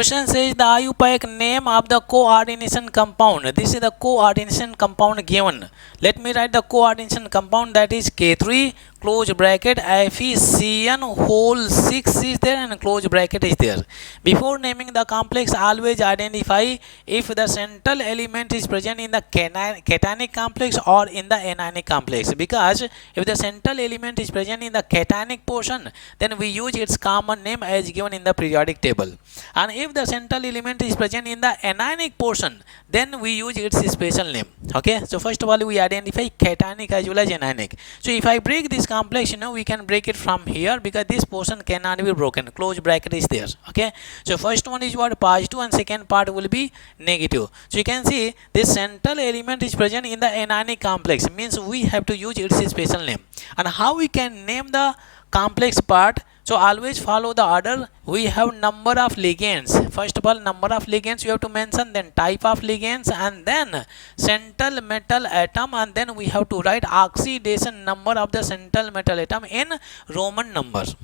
Question says the IUPAC name of the coordination compound. This is the coordination compound given. Let me write the coordination compound, that is K3 close bracket FeCN whole 6 is there and close bracket is there. Before naming the complex, always identify if the central element is present in the cationic complex or in the anionic complex, because if the central element is present in the cationic portion, then we use its common name as given in the periodic table, and if the central element is present in the anionic portion, then we use its special name. Okay, so first of all we identify cationic as well as anionic. So if I break this complex, we can break it from here because this portion cannot be broken, close bracket is there. Okay, so first one is what, positive, and second part will be negative. So you can see this central element is present in the anionic complex, means we have to use its special name. And how we can name the complex part? So always follow the order. We have number of ligands. First of all, number of ligands you have to mention, then type of ligands, and then central metal atom, and then we have to write oxidation number of the central metal atom in Roman numbers.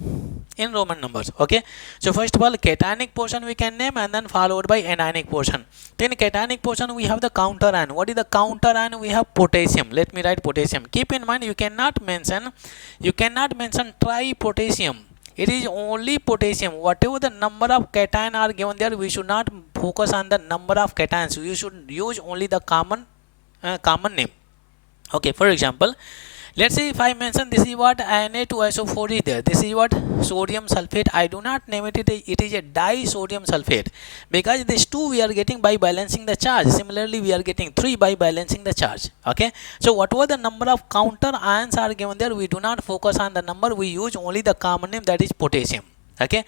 Okay, so first of all cationic portion we can name, and then followed by anionic portion. Then cationic portion we have the counter ion. What is the counter ion? We have potassium. Let me write potassium. Keep in mind, you cannot mention tripotassium. It is only potassium. Whatever the number of cation are given there, we should not focus on the number of cations. You should use only the common name. Okay, for example, let's say if I mention this is what Na2SO4 is there, this is what sodium sulfate. I do not name it, it is a disodium sulfate, because this 2 we are getting by balancing the charge. Similarly we are getting 3 by balancing the charge. Okay, so whatever the number of counter ions are given there, we do not focus on the number, we use only the common name, that is potassium. Okay,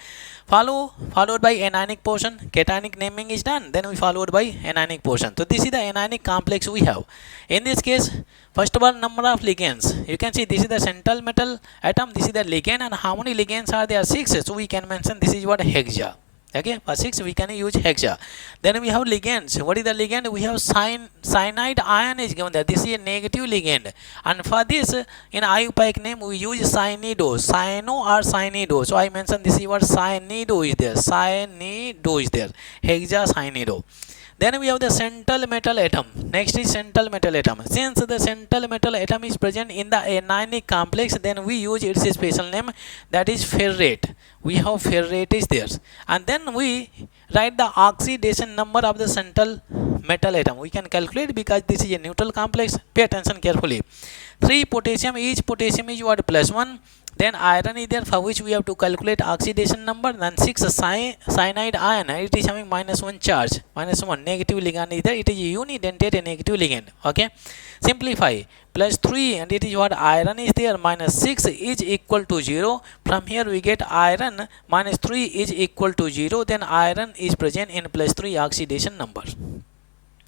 followed by anionic portion. Cationic naming is done, then we followed by anionic portion. So this is the anionic complex we have. In this case, first of all, number of ligands. You can see this is the central metal atom, this is the ligand, and how many ligands are there? 6. So we can mention this is what, hexa. Okay, for 6 we can use hexa. Then we have ligands. What is the ligand? We have cyanide ion is given there. This is a negative ligand, and for this in IUPAC name we use cyanido, cyano or cyanido. So I mentioned this is what, cyanido is there, hexacyanido. Then we have the central metal atom. Next is central metal atom. Since the central metal atom is present in the anionic complex, then we use its special name, that is ferrate. We have ferrate is there, and then we write the oxidation number of the central metal atom. We can calculate because this is a neutral complex. Pay attention carefully. 3 potassium, each potassium is what, +1. Then iron is there, for which we have to calculate oxidation number. Then 6 cyanide ion, it is having -1 charge, -1 negative ligand is there. It is unidentate negative ligand. Okay, simplify, +3, and it is what, iron is there, -6 is equal to 0. From here we get iron -3 is equal to 0. Then iron is present in +3 oxidation number.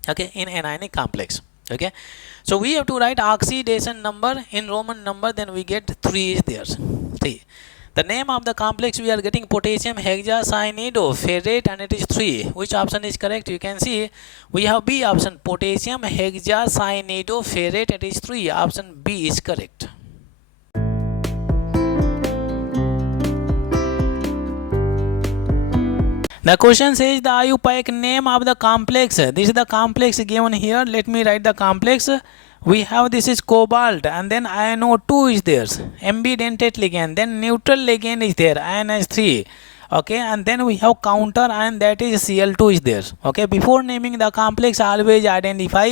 Okay, in anionic complex. Okay, so we have to write oxidation number in Roman number, then we get 3 is there. 3. The name of the complex we are getting potassium hexacyanido ferrate, and it is 3. Which option is correct? You can see we have B option, potassium hexacyanido ferrate, it is 3. Option B is correct. The question says the IUPAC name of the complex. This is the complex given here. Let me write the complex. We have, this is cobalt, and then INO2 is there, ambidentate ligand, then neutral ligand is there, INS3. Okay, and then we have counter ion, that is Cl2 is there. Okay, before naming the complex, always identify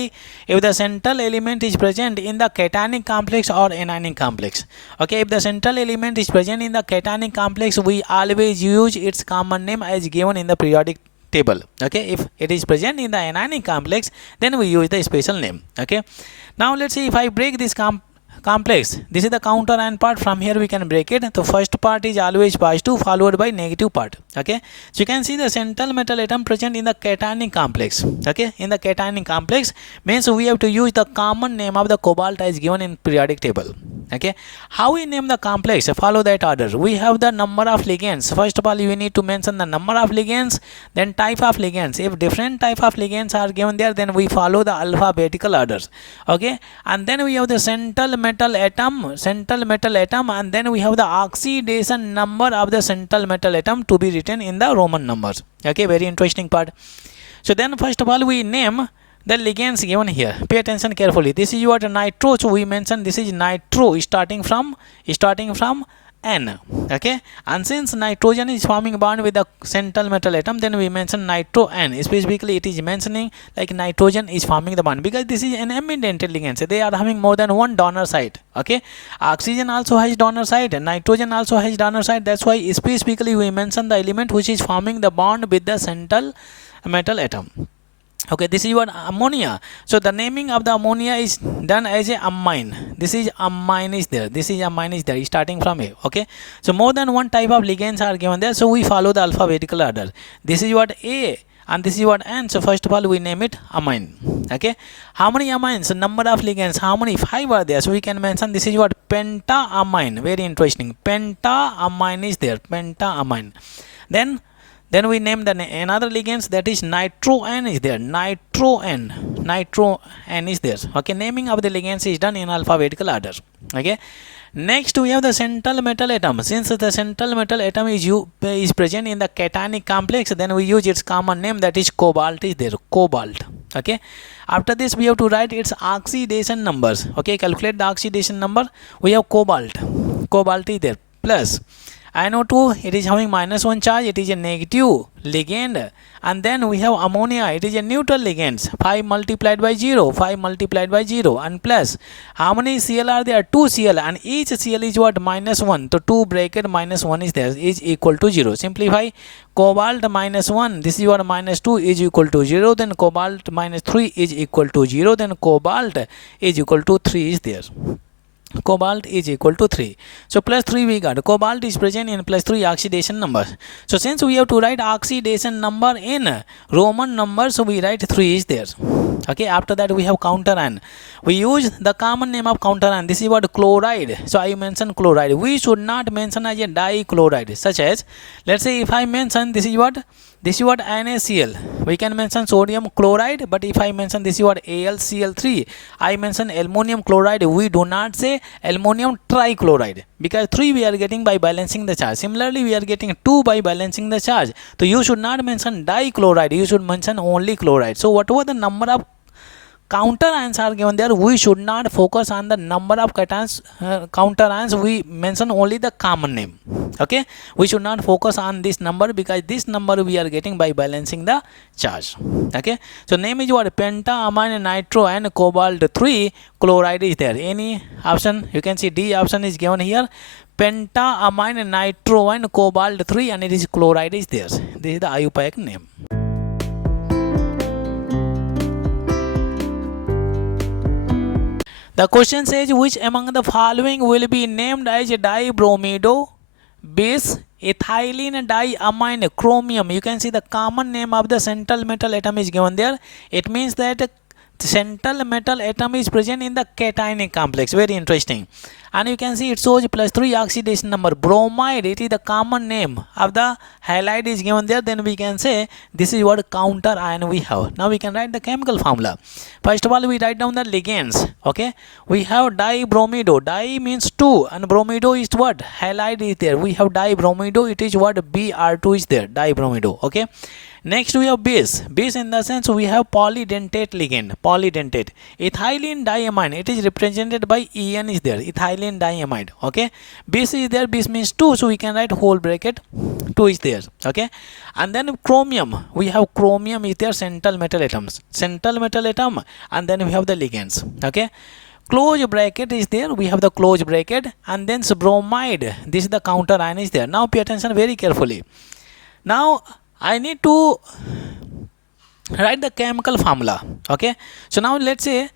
if the central element is present in the cationic complex or anionic complex. Okay, if the central element is present in the cationic complex, we always use its common name as given in the periodic table. Okay, if it is present in the anionic complex, then we use the special name. Okay, now let's see if I break this complex. This is the counter ion part. From here we can break it. The first part is always positive, followed by negative part. Okay, so you can see the central metal atom present in the cationic complex. Okay, in the cationic complex means we have to use the common name of the cobalt as given in periodic table. Okay, how we name the complex? Follow that order. We have the number of ligands. First of all, you need to mention the number of ligands, then type of ligands. If different type of ligands are given there, then we follow the alphabetical orders. Okay, and then we have the central metal atom, and then we have the oxidation number of the central metal atom to be written in the Roman numbers. Okay, very interesting part. So then first of all, we name the ligands given here. Pay attention carefully. This is what nitro, so we mention this is nitro starting from N. Okay, and since nitrogen is forming bond with the central metal atom, then we mention nitro N. Specifically, it is mentioning like nitrogen is forming the bond because this is an M-dented ligand. So they are having more than one donor site. Okay, oxygen also has donor site, nitrogen also has donor site. That's why specifically we mention the element which is forming the bond with the central metal atom. Okay, this is what ammonia. So the naming of the ammonia is done as a amine. This is amine is there. This is amine is there starting from A. Okay, so more than one type of ligands are given there. So we follow the alphabetical order. This is what A and this is what N. So first of all we name it amine. Okay, how many amines? Number of ligands. How many? 5 are there. So we can mention this is what pentaamine. Very interesting. Pentaamine is there. Pentaamine. Then we name the another ligands, that is nitro N is there. Nitro N is there. Okay, naming of the ligands is done in alphabetical order. Okay, next we have the central metal atom. Since the central metal atom is present in the cationic complex, then we use its common name, that is cobalt is there. Cobalt. Okay, after this we have to write its oxidation numbers. Okay, calculate the oxidation number. We have cobalt is there, plus NO2, it is having -1 charge, it is a negative ligand, and then we have ammonia, it is a neutral ligand. 5 multiplied by 0, and plus how many Cl are there? 2 Cl, and each Cl is what? -1. So 2 bracket -1 is there, is equal to 0. Simplify, cobalt -1, this is what? -2 is equal to 0, then cobalt -3 is equal to 0, then cobalt is equal to 3 is there. Cobalt is equal to 3. So plus 3 we got. Cobalt is present in plus 3 oxidation number. So since we have to write oxidation number in Roman numbers, so we write 3 is there. Okay, after that we have counter ion. We use the common name of counter ion. This is what? Chloride. So I mention chloride. We should not mention as a dichloride, such as, let's say if I mention this is what? This is what? NaCl. We can mention sodium chloride, but if I mention this is what? AlCl3, I mention ammonium chloride. We do not say ammonium trichloride, because 3 we are getting by balancing the charge. Similarly, we are getting 2 by balancing the charge. So you should not mention dichloride. You should mention only chloride. So whatever the number of counter ions are given there, we should not focus on the number of counter ions. We mention only the common name. Okay, we should not focus on this number, because this number we are getting by balancing the charge. Okay, so name is what? Pentaamine, nitro and cobalt 3. Chloride is there. Any option? You can see D option is given here. Pentaamine, nitro and cobalt 3, and it is chloride is there. This is the IUPAC name. The question says, which among the following will be named as dibromido, bis, ethylene diamine, chromium? You can see the common name of the central metal atom is given there. It means that central metal atom is present in the cationic complex. Very interesting. And you can see it shows plus 3 oxidation number. Bromide, it is the common name of the halide is given there. Then we can say this is what? Counter ion we have. Now we can write the chemical formula. First of all, we write down the ligands. Okay, we have dibromido. Di means 2, and bromido is what? Halide is there. We have dibromido. It is what? Br2 is there. Dibromido. Okay. Next we have bis. Bis in the sense we have polydentate ligand. Polydentate. Ethylene diamine. It is represented by En is there. Ethylene diamide. Okay. Bis is there. Bis means 2. So we can write whole bracket 2 is there. Okay. And then chromium. We have chromium is there. Central metal atoms. Central metal atom. And then we have the ligands. Okay. Close bracket is there. We have the close bracket. And then bromide. This is the counter ion is there. Now pay attention very carefully. Now I need to write the chemical formula. Okay, so now let's say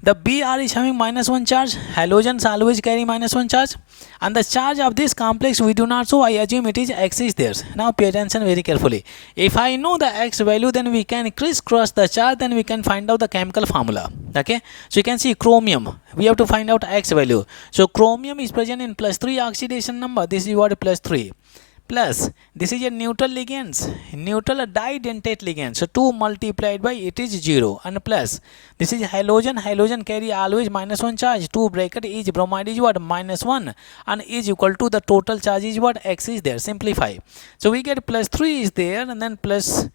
The Br is having -1 charge. Halogens always carry -1 charge. And the charge of this complex we do not, so I assume it is X is there. Now pay attention very carefully. If I know the X value, then we can crisscross the charge, then we can find out the chemical formula. Okay, so you can see chromium, we have to find out X value. So chromium is present in +3 oxidation number. This is what +3. Plus this is a neutral ligands, neutral didentate ligand, so 2 multiplied by it is 0, and plus this is halogen, halogen carry always -1 charge, 2 bracket is bromide is what -1, and is equal to the total charge is what X is there. Simplify, so we get +3 is there, and then plus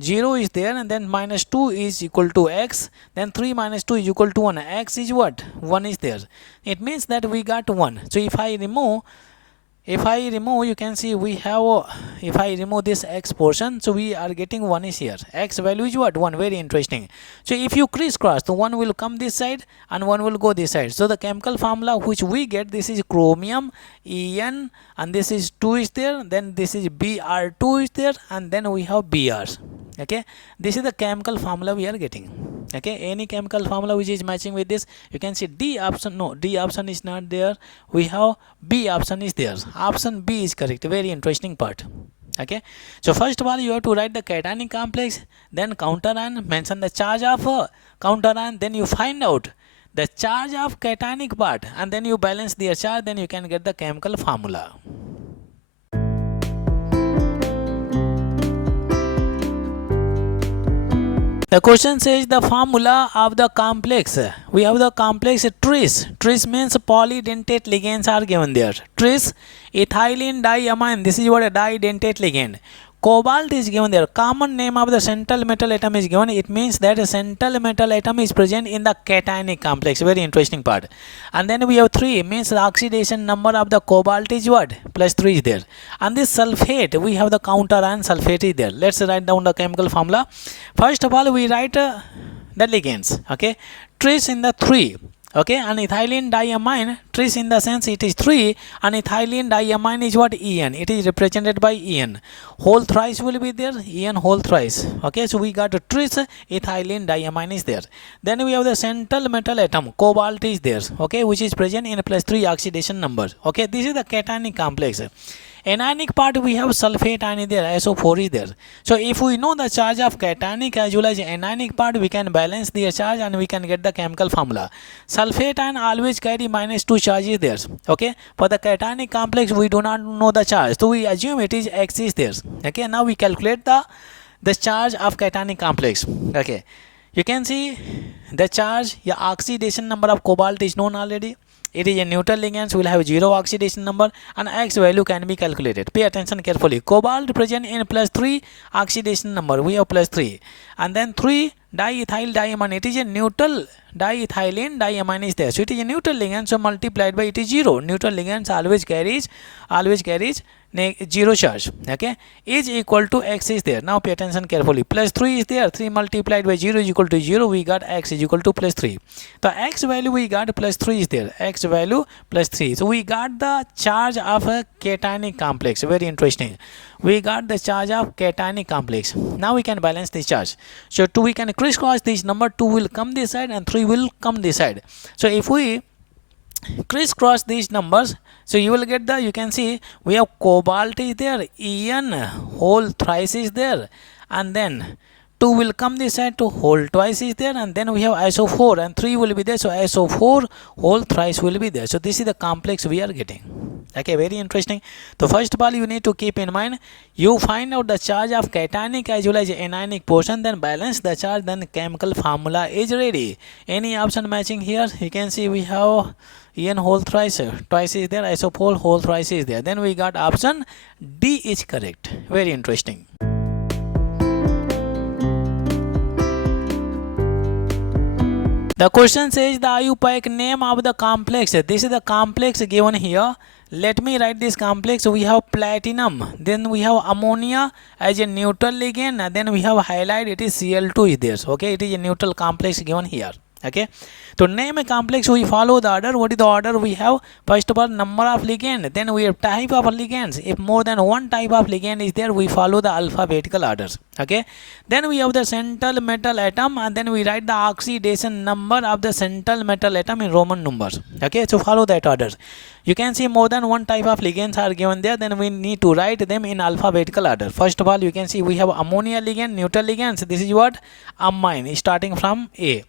0 is there, and then -2 is equal to X, then 3 minus 2 is equal to 1. X is what? 1 is there. It means that we got 1. So if I remove, you can see we have, if I remove this X portion, so we are getting 1 is here. X value is what? 1. Very interesting. So if you crisscross, the 1 will come this side and 1 will go this side. So the chemical formula which we get, this is chromium, En, and this is 2 is there, then this is Br2 is there, and then we have Br. Okay, this is the chemical formula we are getting. Okay, any chemical formula which is matching with this, you can see D option, no, D option is not there, we have B option is there. Option B is correct. Very interesting part. Okay, so first of all you have to write the cationic complex, then counter ion, mention the charge of counter ion, then you find out the charge of cationic part, and then you balance their charge, then you can get the chemical formula. The question says the formula of the complex. We have the complex tris. Tris means polydentate ligands are given there. Tris, ethylene diamine. This is what a didentate ligand. Cobalt is given there. Common name of the central metal atom is given. It means that a central metal atom is present in the cationic complex. Very interesting part. And then we have 3, means the oxidation number of the cobalt is what? +3 is there. And this sulfate, we have the counter ion sulfate is there. Let's write down the chemical formula. First of all, we write the ligands. Okay, tris in the 3. Okay, and ethylene diamine, tris in the sense it is 3, and ethylene diamine is what? En. It is represented by En. Whole thrice will be there, En whole thrice. Okay, so we got tris, ethylene diamine is there. Then we have the central metal atom, cobalt is there. Okay, which is present in +3 oxidation number. Okay, this is the cationic complex. Anionic part, we have sulfate ion there, SO4 is there. So if we know the charge of cationic as well as anionic part, we can balance their charge and we can get the chemical formula. Sulfate ion always carry -2 charges there. Okay, for the cationic complex we do not know the charge, so we assume it is X is there. Okay, now we calculate the charge of cationic complex. Okay, you can see the charge, the oxidation number of cobalt is known already. It is a neutral ligand, will have 0 oxidation number, and X value can be calculated. Pay attention carefully. Cobalt present in +3 oxidation number, we have +3, and then 3 diethyl diamine. It is a neutral diethylene diamine is there, so it is a neutral ligand, so multiplied by it is 0. Neutral ligands always carries 0 charge. Okay, is equal to X is there. Now pay attention carefully. +3 is there, 3 multiplied by 0 is equal to 0. We got X is equal to +3. The X value we got +3 is there. X value +3. So we got the charge of a cationic complex. Very interesting. We got the charge of cationic complex. Now we can balance this charge. So 2, we can crisscross this number. 2 will come this side and 3 will come this side. So if we crisscross these numbers, so you will get the, you can see we have cobalt is there, En whole thrice is there, and then 2 will come this side, to whole twice is there, and then we have SO4 and 3 will be there, so SO4 whole thrice will be there. So this is the complex we are getting. Okay, very interesting. So first of all you need to keep in mind, you find out the charge of cationic as well as anionic portion, then balance the charge, then chemical formula is ready. Any option matching here, you can see we have En whole thrice is there, SO4 whole thrice is there, then we got option D is correct. Very interesting. The question says the IUPAC name of the complex. This is the complex given here. Let me write this complex. We have platinum, then we have ammonia as a neutral ligand, then we have halide, it is Cl2 is there. Okay, it is a neutral complex given here. Okay, to name a complex we follow the order. What is the order we have? First of all, number of ligand, then we have type of ligands. If more than one type of ligand is there, we follow the alphabetical orders. Okay, then we have the central metal atom, and then we write the oxidation number of the central metal atom in Roman numbers. Okay, so follow that order. You can see more than one type of ligands are given there, then we need to write them in alphabetical order. First of all, you can see we have ammonia ligand, neutral ligands. This is what? Amine, starting from A.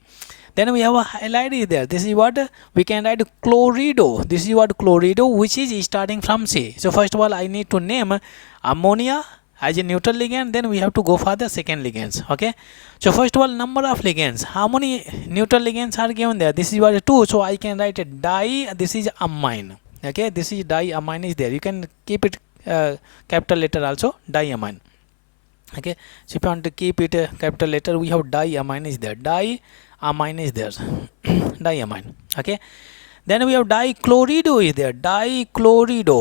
Then we have a highlight is there. This is what we can write chlorido. This is what chlorido, which is starting from C. So first of all, I need to name ammonia as a neutral ligand. Then we have to go for the second ligands. Okay. So first of all, number of ligands. How many neutral ligands are given there? This is what 2. So I can write a di. This is amine. Okay. This is diamine is there. You can keep it capital letter also, diamine. Okay. So if you want to keep it capital letter, we have diamine is there. Amine is there. Diamine. Okay, then we have dichlorido is there. Dichlorido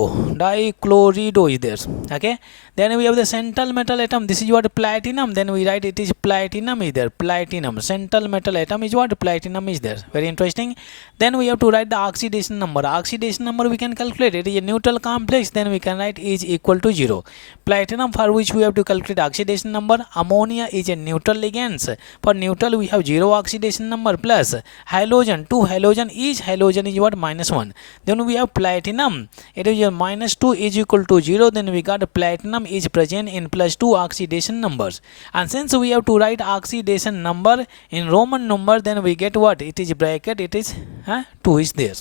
is there. Okay, then we have the central metal atom. This is what? Platinum. Then we write it is platinum is there. Platinum, central metal atom is what? Platinum is there. Very interesting. Then we have to write the oxidation number. Oxidation number we can calculate. It is a neutral complex. Then we can write is equal to 0. Platinum, for which we have to calculate oxidation number. Ammonia is a neutral ligand. For neutral we have 0 oxidation number, plus halogen. 2 halogen is what? -1. Then we have platinum. It is -2 is equal to 0. Then we got platinum is present in +2 oxidation numbers. And since we have to write oxidation number in Roman number, then we get what? It is bracket. It is 2 is there.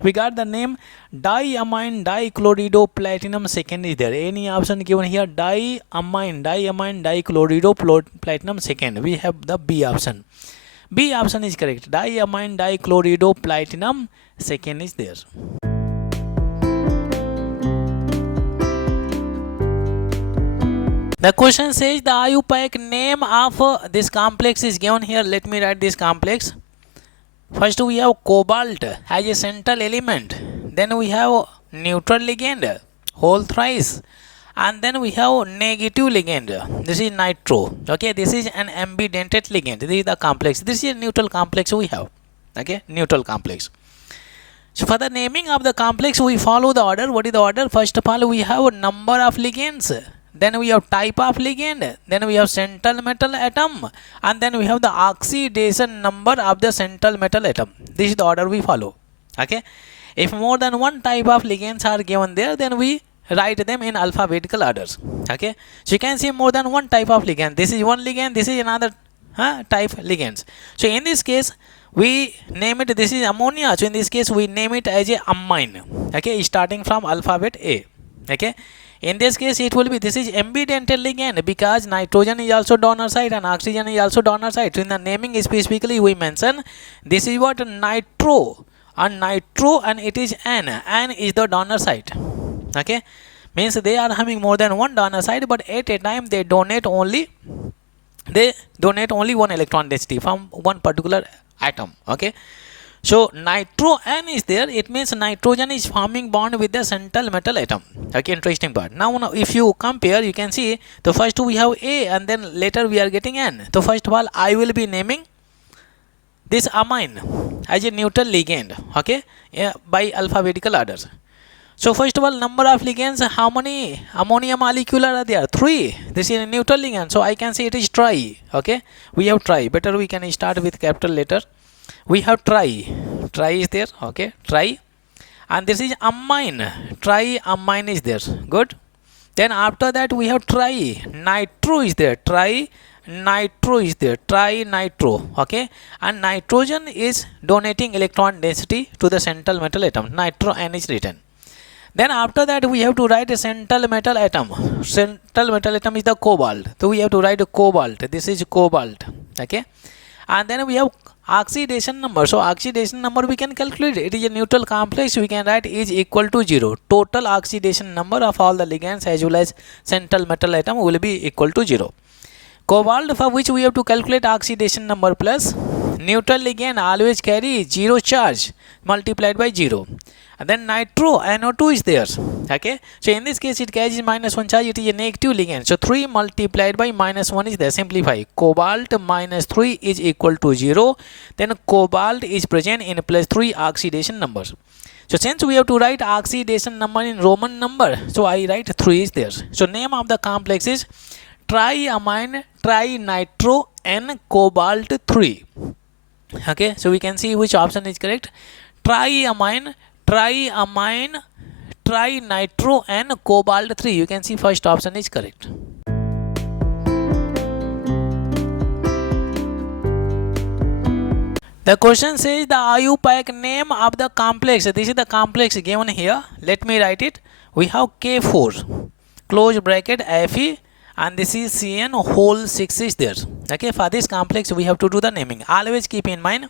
We got the name diamine dichlorido platinum second is there. Any option given here? Diamine dichlorido platinum second. We have the B option. B option is correct. Diamine dichlorido platinum second is there. The question says the IUPAC name of this complex is given here. Let me write this complex. First we have cobalt as a central element. Then we have neutral ligand, whole thrice. And then we have negative ligand. This is nitro. Okay, this is an ambidentate ligand. This is the complex. This is a neutral complex we have. Okay, neutral complex. So for the naming of the complex, we follow the order. What is the order? First of all, we have number of ligands. Then we have type of ligand. Then we have central metal atom. And then we have the oxidation number of the central metal atom. This is the order we follow. Okay. If more than one type of ligands are given there, then we write them in alphabetical orders. Okay. So you can see more than one type of ligand. This is one ligand. This is another type ligands. So in this case, we name it. This is ammonia. So in this case, we name it as a amine. Okay. Starting from alphabet A. Okay. In this case, it will be, this is ambidentate ligand because nitrogen is also donor site and oxygen is also donor site. So in the naming specifically, we mention this is what? Nitro. And nitro, and it is N. N is the donor site. Okay, means they are having more than one donor site, but at a time they donate only one electron density from one particular atom. Okay, so nitro N is there. It means nitrogen is forming bond with the central metal atom. Okay, interesting part. Now if you compare, you can see the first we have A, and then later we are getting N. So first of all, I will be naming this amine as a neutral ligand. Okay, by alphabetical orders. So first of all, number of ligands, how many ammonia molecule are there? 3. This is a neutral ligand. So I can say it is tri. Okay, we have tri. Better we can start with capital letter. We have tri. Tri is there. Okay, tri. And this is amine. Triamine is there. Good. Then after that we have tri. Nitro is there. Nitro is there. Trinitro. Okay, and nitrogen is donating electron density to the central metal atom. Nitro N is written. Then after that we have to write a central metal atom. Central metal atom is the cobalt. So we have to write a cobalt. This is cobalt. Okay, and then we have oxidation number. So oxidation number we can calculate. It is a neutral complex. We can write is equal to 0. Total oxidation number of all the ligands as well as central metal atom will be equal to 0. Cobalt, for which we have to calculate oxidation number plus neutral ligand always carry 0 charge multiplied by 0. and then nitro NO2 is there. Okay, so in this case it carries -1 charge, it is a negative ligand, so 3 multiplied by -1 is there. Simplify, cobalt -3 is equal to 0, then cobalt is present in +3 oxidation numbers. So since we have to write oxidation number in Roman number, so I write 3 is there. So name of the complex is triamine trinitro N cobalt 3. Okay, so we can see which option is correct. Triamine trinitro N cobalt 3. You can see first option is correct. The question says the IUPAC name of the complex. This is the complex given here. Let me write it. We have K4 close bracket Fe, and this is Cn whole 6 is there. Okay, for this complex we have to do the naming. Always keep in mind,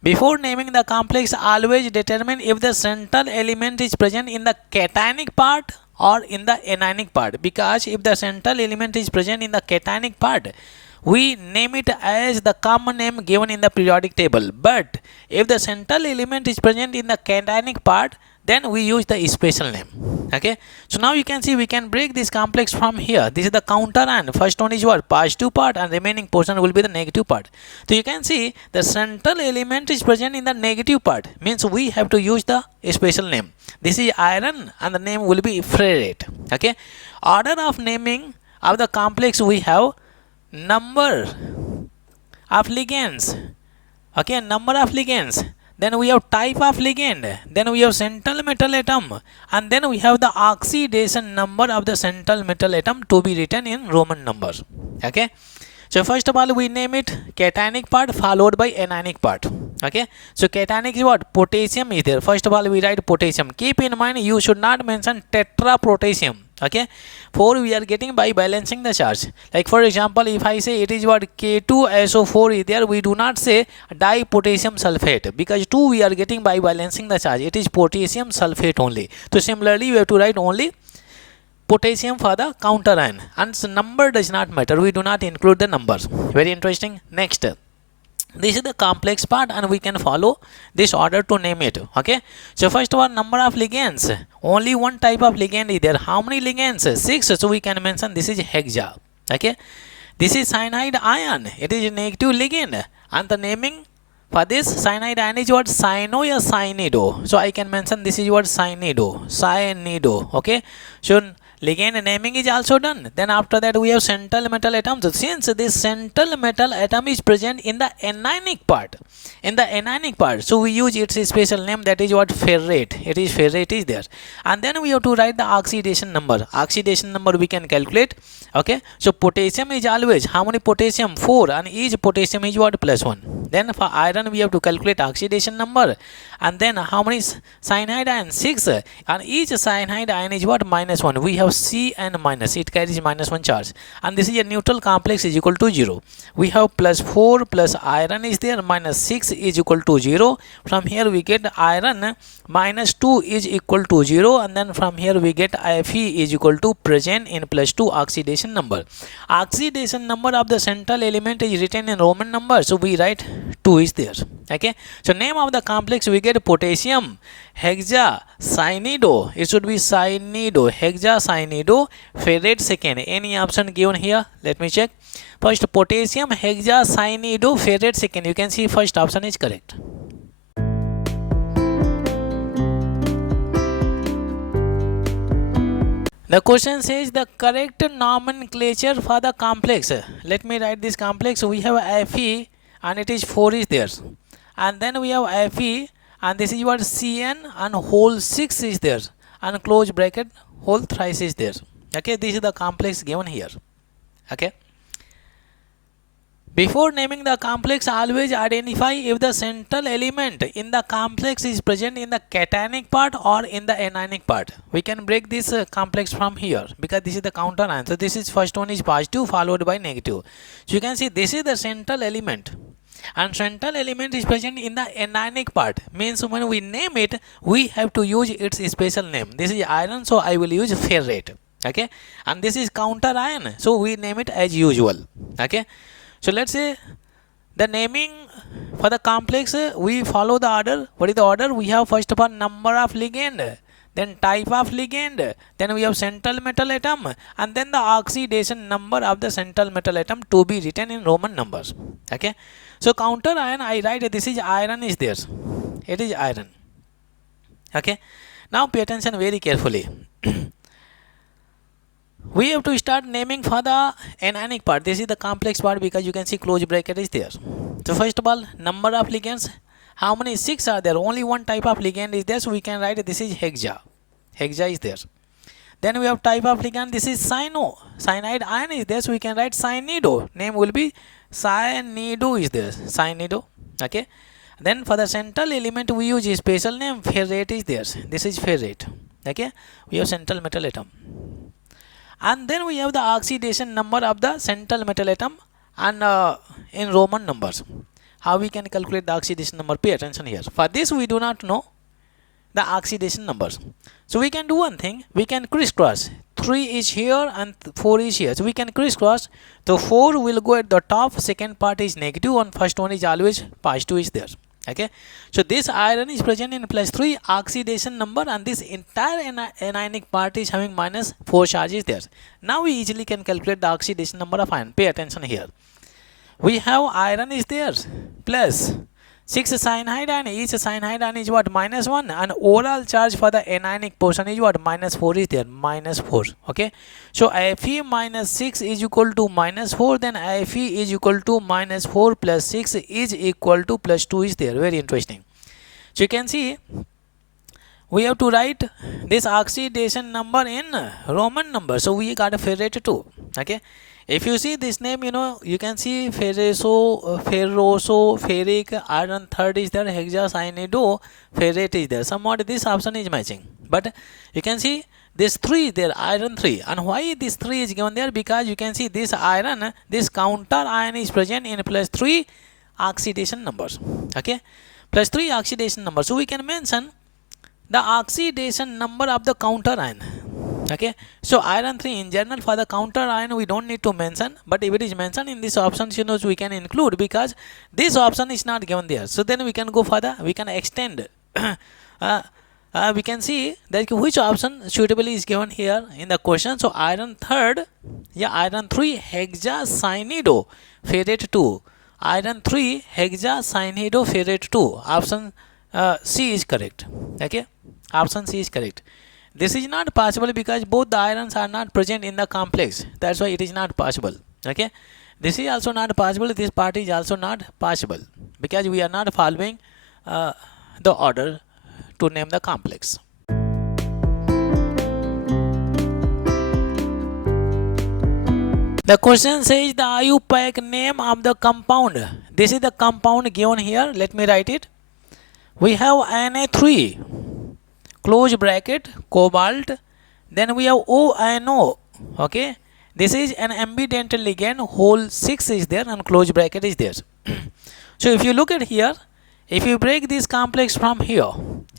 before naming the complex, always determine if the central element is present in the cationic part or in the anionic part, because if the central element is present in the cationic part, we name it as the common name given in the periodic table. But if the central element is present in the cationic part, then we use the special name. Okay, so now you can see we can break this complex from here. This is the counter ion. First one is what? Positive part, and remaining portion will be the negative part. So you can see the central element is present in the negative part, means we have to use the special name. This is iron and the name will be ferrate. Okay, order of naming of the complex, we have number of ligands. Okay, number of ligands, then we have type of ligand, then we have central metal atom, and then we have the oxidation number of the central metal atom to be written in Roman numbers. Okay, so first of all we name it cationic part followed by anionic part. Okay, so cationic is what? Potassium is there. First of all we write potassium. Keep in mind, you should not mention tetra potassium. Okay, for we are getting by balancing the charge. Like for example, if I say it is what? K2SO4 is there, we do not say dipotassium sulfate, because 2 we are getting by balancing the charge. It is potassium sulfate only. So similarly we have to write only potassium for the counter ion, and so number does not matter. We do not include the numbers. Very interesting. Next, this is the complex part, and we can follow this order to name it. Okay, so first of all, number of ligands. Only one type of ligand is there. How many ligands? 6. So we can mention this is hexa. Okay, this is cyanide ion. It is a negative ligand, and the naming for this cyanide ion is what? Cyano or cyanido. So I can mention this is what? Cyanido. Okay, so ligand naming is also done. Then after that we have central metal atoms. So since this central metal atom is present in the anionic part, so we use its special name, that is what? Ferrate. It is ferrate is there. And then we have to write the oxidation number. Oxidation number we can calculate. Okay, so potassium is always how many potassium? 4, and each potassium is what? +1. Then for iron we have to calculate oxidation number, and then how many cyanide ion? 6, and each cyanide ion is what? -1. We have Cn minus, it carries -1 charge, and this is a neutral complex is equal to 0. We have +4 plus iron is there, -6 is equal to 0. From here we get iron -2 is equal to 0, and then from here we get Fe is equal to present in +2 oxidation number. Oxidation number of the central element is written in Roman number, so we write 2 is there. Okay, so name of the complex we get potassium hexa cyanido. It should be cyanido, hexa cyanido ferrate second. Any option given here? Let me check. First, potassium hexa cyanido ferrate second. You can see first option is correct. The question says the correct nomenclature for the complex. Let me write this complex. We have Fe, and it is 4 is there, and then we have Fe, and this is what? Cn, and whole 6 is there, and close bracket whole thrice is there. Okay, this is the complex given here. Okay, before naming the complex, always identify if the central element in the complex is present in the cationic part or in the anionic part. We can break this complex from here, because this is the counter ion. So this is first one is positive followed by negative. So you can see this is the central element, and central element is present in the anionic part, means when we name it we have to use its special name. This is iron, so I will use ferrate. Okay, and this is counter ion, so we name it as usual. Okay, so let's say the naming for the complex, we follow the order. What is the order? We have first of all number of ligand, then type of ligand, then we have central metal atom, and then the oxidation number of the central metal atom to be written in Roman numbers. Okay. So counter ion, I write this is iron is there. It is iron. Okay. Now pay attention very carefully. We have to start naming for the anionic part. This is the complex part because you can see close bracket is there. So first of all, number of ligands. How many? 6 are there. Only one type of ligand is there. So we can write this is hexa. Hexa is there. Then we have type of ligand. This is cyano. Cyanide ion is there. So we can write cyanido. Name will be cyanido is there. Cyanido. Okay. Then for the central element we use a special name. Ferrate is there. This is ferrate. Okay. We have central metal atom. And then we have the oxidation number of the central metal atom and in Roman numbers. How we can calculate the oxidation number? Pay attention here. For this we do not know the oxidation numbers. So we can do one thing. We can crisscross. 3 is here and 4 is here. So we can crisscross. So 4 will go at the top. Second part is negative and first one is always positive is there. Okay. So this iron is present in +3 oxidation number and this entire anionic part is having -4 charges there. Now we easily can calculate the oxidation number of iron. Pay attention here. We have iron is there plus 6 cyanide ion. Each cyanide ion is what? -1, and overall charge for the anionic portion is what? -4 is there. -4. Okay. So Fe minus 6 is equal to -4. Then Fe is equal to -4 plus 6 is equal to +2 is there. Very interesting. So you can see we have to write this oxidation number in Roman number. So we got a ferrate 2. Okay. If you see this name, you know, you can see ferric, iron third is there, hexacyanido, ferrate is there. Somewhat this option is matching. But you can see this 3 there, iron 3. And why this 3 is given there? Because you can see this iron, this counter ion is present in +3 oxidation numbers. Okay. +3 oxidation numbers. So we can mention the oxidation number of the counter ion. Okay. So iron 3 in general for the counter ion we don't need to mention, but if it is mentioned in this option, you know, we can include because this option is not given there. So then we can go further, we can extend. We can see that which option suitably is given here in the question. So iron third, yeah, iron 3 hexacyanido ferrate 2. Iron 3 hexacyanido ferrate 2. Option C is correct. Okay. Option C is correct. This is not possible because both the irons are not present in the complex. That's why it is not possible. Okay. This is also not possible. This part is also not possible because we are not following the order to name the complex. The question says the IUPAC name of the compound. This is the compound given here. Let me write it. We have Na3. Close bracket, cobalt. Then we have ONO. Okay. This is an ambidental ligand. Hole 6 is there and close bracket is there. So if you look at here, if you break this complex from here,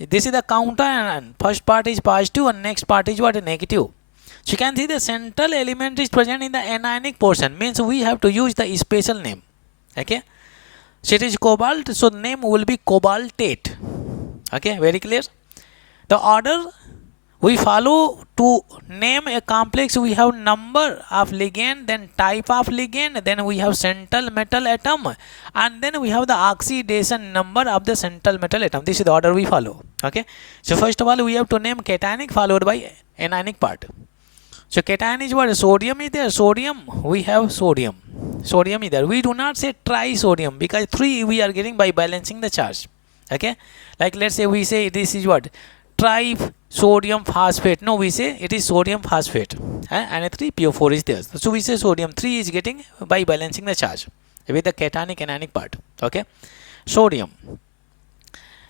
this is the counter ion. First part is positive and next part is what? Negative. So you can see the central element is present in the anionic portion. Means we have to use the special name. Okay. So it is cobalt. So name will be cobaltate. Okay. Very clear. The order we follow to name a complex, we have number of ligand, then type of ligand, then we have central metal atom, and then we have the oxidation number of the central metal atom. This is the order we follow. Okay. So first of all we have to name cationic followed by anionic part. So cation is what? Sodium is there. Sodium, we have sodium. Sodium is there. We do not say trisodium because 3 we are getting by balancing the charge. Okay. Like let's say we say this is what? Sodium phosphate. No, we say it is sodium phosphate. Na3PO4 is there. So we say sodium 3 is getting by balancing the charge with the cationic anionic part. Okay. Sodium.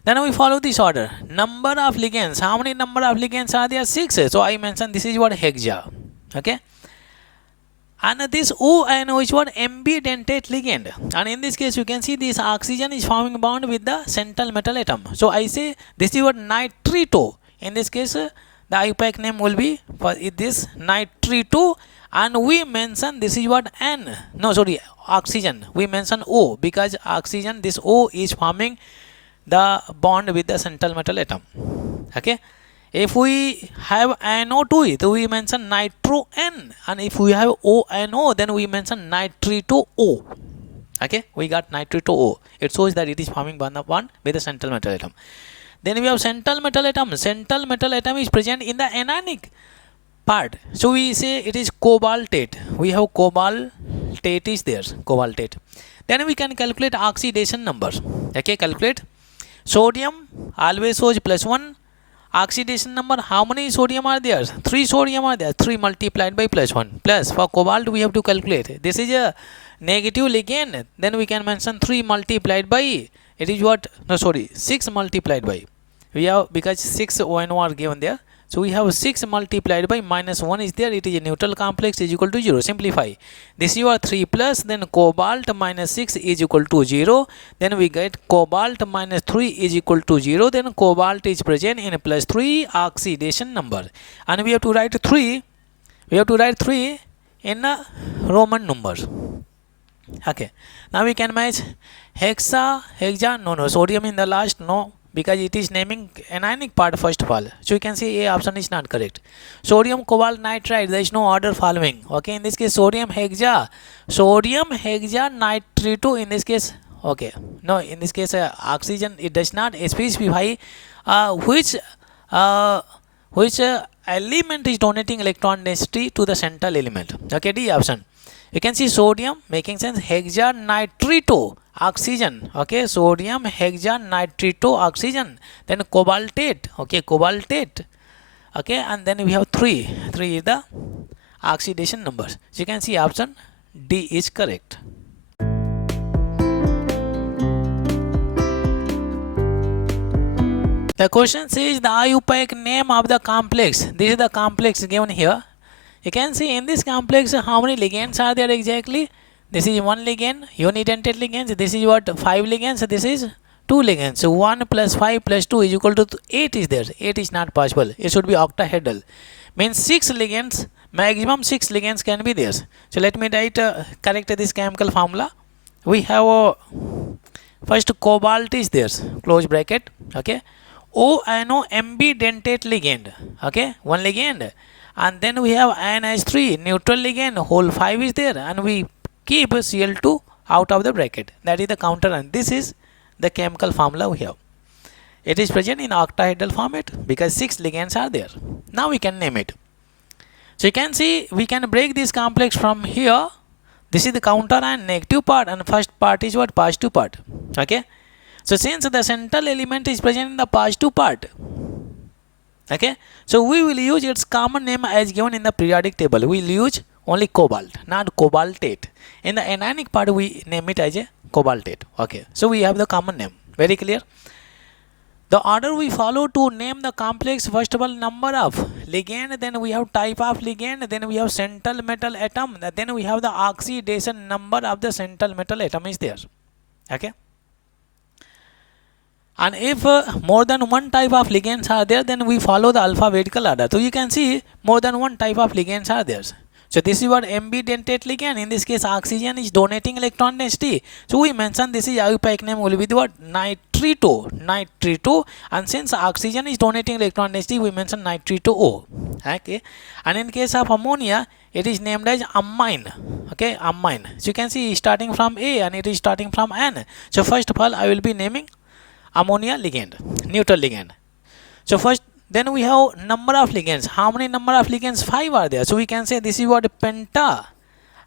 Then we follow this order. Number of ligands. How many number of ligands are there? 6. So I mentioned this is what? Hexa. Okay. And this ONO is what? Ambidentate ligand. And in this case you can see this oxygen is forming bond with the central metal atom. So I say this is what? Nitrito. In this case the IUPAC name will be for this nitrito, and we mention this is what N, no sorry, oxygen, we mention O because oxygen, this O is forming the bond with the central metal atom. Okay, if we have NO2, then we mention nitro N, and if we have ONO, then we mention nitrito O. Okay, we got nitrito O. It shows that it is forming bond with the central metal atom. Then we have central metal atom. Central metal atom is present in the anionic part. So we say it is cobaltate. We have cobaltate is there. Cobaltate. Then we can calculate oxidation numbers. Okay, calculate. Sodium always shows +1. Oxidation number, how many sodium are there? 3 sodium are there. 3 multiplied by +1. Plus for cobalt we have to calculate. This is a negative ligand. Then we can mention 3 multiplied by, it is what? No sorry, 6 multiplied by. We have, because 6 ONO are given there. So we have 6 multiplied by -1 is there. It is a neutral complex is equal to 0. Simplify. This is your 3 plus, then cobalt -6 is equal to 0. Then we get cobalt -3 is equal to 0. Then cobalt is present in +3 oxidation number. And we have to write 3. We have to write 3 in Roman numbers. Okay. Now we can match hexa, no, sodium in the last, no, because it is naming anionic part first of all. So you can see A option is not correct. Sodium cobalt nitride, there is no order following. Okay, in this case sodium hexa nitrito in this case. Okay, no, in this case oxygen, it does not specify which element is donating electron density to the central element. Okay, D option. You can see sodium making sense, hexa nitrito oxygen. Okay, sodium hexa nitrito oxygen. Then cobaltate. Okay, cobaltate. Okay, and then we have 3 is the oxidation numbers. So you can see option D is correct. The question says the IUPAC name of the complex. This is the complex given here. You can see in this complex how many ligands are there exactly. This is 1 ligand, unidentate ligands. This is what, 5 ligands. This is 2 ligands. So 1 plus 5 plus 2 is equal to 8 is there. 8 is not possible. It should be octahedral. Means 6 ligands, maximum 6 ligands can be there. So let me write correct this chemical formula. We have first cobalt is there, close bracket. Okay, ONO ambidentate ligand. Okay, 1 ligand. And then we have NH3 neutral ligand, whole 5 is there, and we keep Cl2 out of the bracket. That is the counter, and this is the chemical formula we have. It is present in octahedral format because 6 ligands are there. Now we can name it. So you can see we can break this complex from here. This is the counter and negative part, and first part is what, positive part. Okay, so since the central element is present in the positive part, okay, so we will use its common name as given in the periodic table. We will use only cobalt, not cobaltate. In the anionic part we name it as a cobaltate. Okay, so we have the common name. Very clear. The order we follow to name the complex, first of all number of ligand, then we have type of ligand, then we have central metal atom, then we have the oxidation number of the central metal atom is there. Okay, and if more than one type of ligands are there, then we follow the alphabetical order. So you can see more than one type of ligands are there. So this is what ambidentate ligand. In this case oxygen is donating electron density. So we mention this is IUPAC name will be the what, nitrito. And since oxygen is donating electron density, we mention nitrito O. Okay, and in case of ammonia, it is named as amine. Okay, amine. So you can see starting from A and it is starting from N. So first of all I will be naming ammonia ligand, neutral ligand. So first, then we have number of ligands. How many number of ligands? 5 are there. So we can say this is what, penta.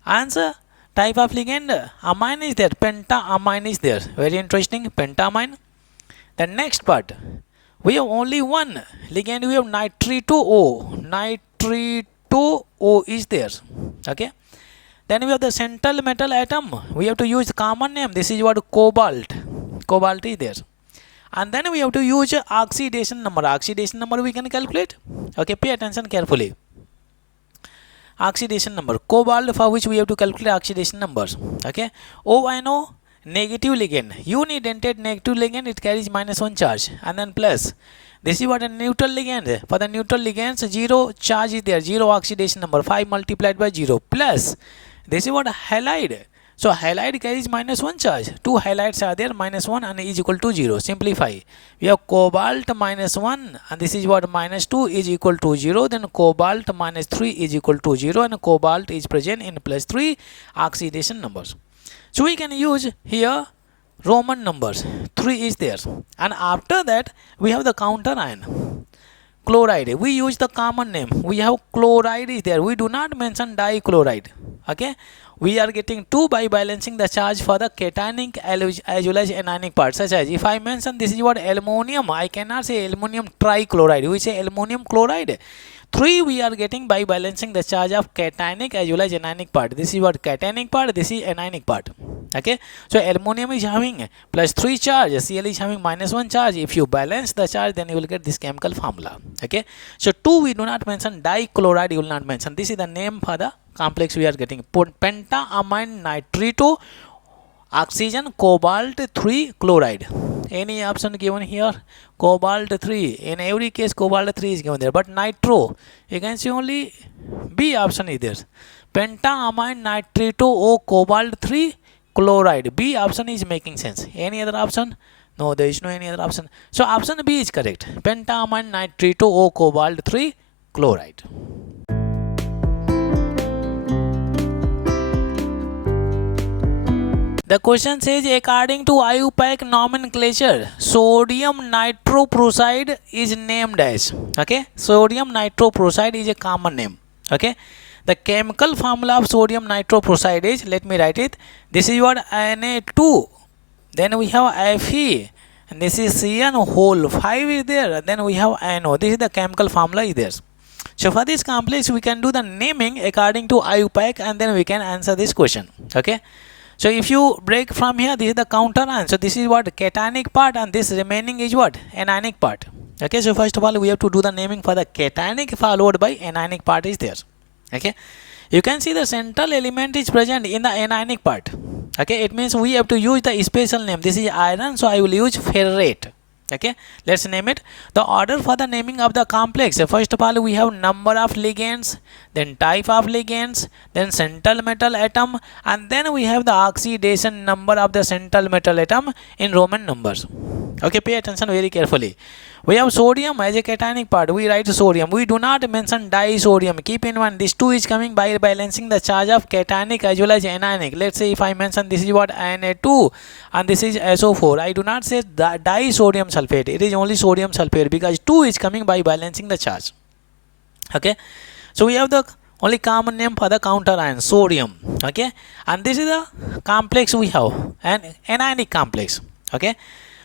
Answer, type of ligand, amine is there, pentaamine is there. Very interesting, pentaamine. The next part, we have only one ligand. We have nitrito O is there. Okay, then we have the central metal atom. We have to use common name. This is what, cobalt is there. And then we have to use oxidation number. Oxidation number we can calculate. Okay, pay attention carefully. Oxidation number, cobalt, for which we have to calculate oxidation numbers. Okay, ONO negative ligand, unidentate negative ligand, it carries -1 charge, and then plus. This is what a neutral ligand. For the neutral ligands, 0 charge is there, 0 oxidation number, 5 multiplied by 0 plus. This is what halide. So halide carries -1 charge. 2 halides are there, -1 and is equal to 0. Simplify. We have cobalt -1 and this is what -2 is equal to 0. Then cobalt -3 is equal to 0 and cobalt is present in +3 oxidation numbers. So we can use here Roman numbers. 3 is there. And after that we have the counter ion. Chloride. We use the common name. We have chloride is there. We do not mention dichloride. Okay. We are getting 2 by balancing the charge for the cationic as well as anionic part. Such as if I mention this is what aluminum, I cannot say aluminum trichloride. We say aluminum chloride. 3 we are getting by balancing the charge of cationic as well as anionic part. This is what cationic part, this is anionic part. Okay, so aluminum is having +3 charge, Cl is having -1 charge. If you balance the charge, then you will get this chemical formula. Okay, so 2 we do not mention, dichloride you will not mention. This is the name for the complex we are getting. Pentaamine nitrito oxygen cobalt 3 chloride. Any option given here? Cobalt 3. In every case cobalt 3 is given there, but nitro you can see only B option is there. Pentaamine nitrito O cobalt 3 chloride. B option is making sense. Any other option? No, there is no any other option. So option B is correct. Pentaamine nitrito O cobalt 3 chloride. The question says, according to IUPAC nomenclature, sodium nitroprusside is named as. Okay, sodium nitroprusside is a common name. Okay, the chemical formula of sodium nitroprusside is, let me write it. This is what Na2. Then we have Fe, and this is Cn whole 5 is there. Then we have NO. This is the chemical formula is there. So for this complex, we can do the naming according to IUPAC, and then we can answer this question. Okay. So if you break from here, this is the counter ion. So this is what cationic part, and this remaining is what anionic part. Okay, so first of all we have to do the naming for the cationic, followed by anionic part is there. Okay, you can see the central element is present in the anionic part. Okay, it means we have to use the special name. This is iron, so I will use ferrate. Okay, let's name it. The order for the naming of the complex, first of all we have number of ligands, then type of ligands, then central metal atom, and then we have the oxidation number of the central metal atom in Roman numbers. Okay, pay attention very carefully. We have sodium as a cationic part. We write sodium. We do not mention disodium. Keep in mind, this 2 is coming by balancing the charge of cationic as well as anionic. Let's say if I mention this is what Na2 and this is SO4. I do not say disodium sulfate. It is only sodium sulfate because 2 is coming by balancing the charge. Okay, so we have the only common name for the counter ion, sodium. Okay, and this is the complex we have, an anionic complex. Okay,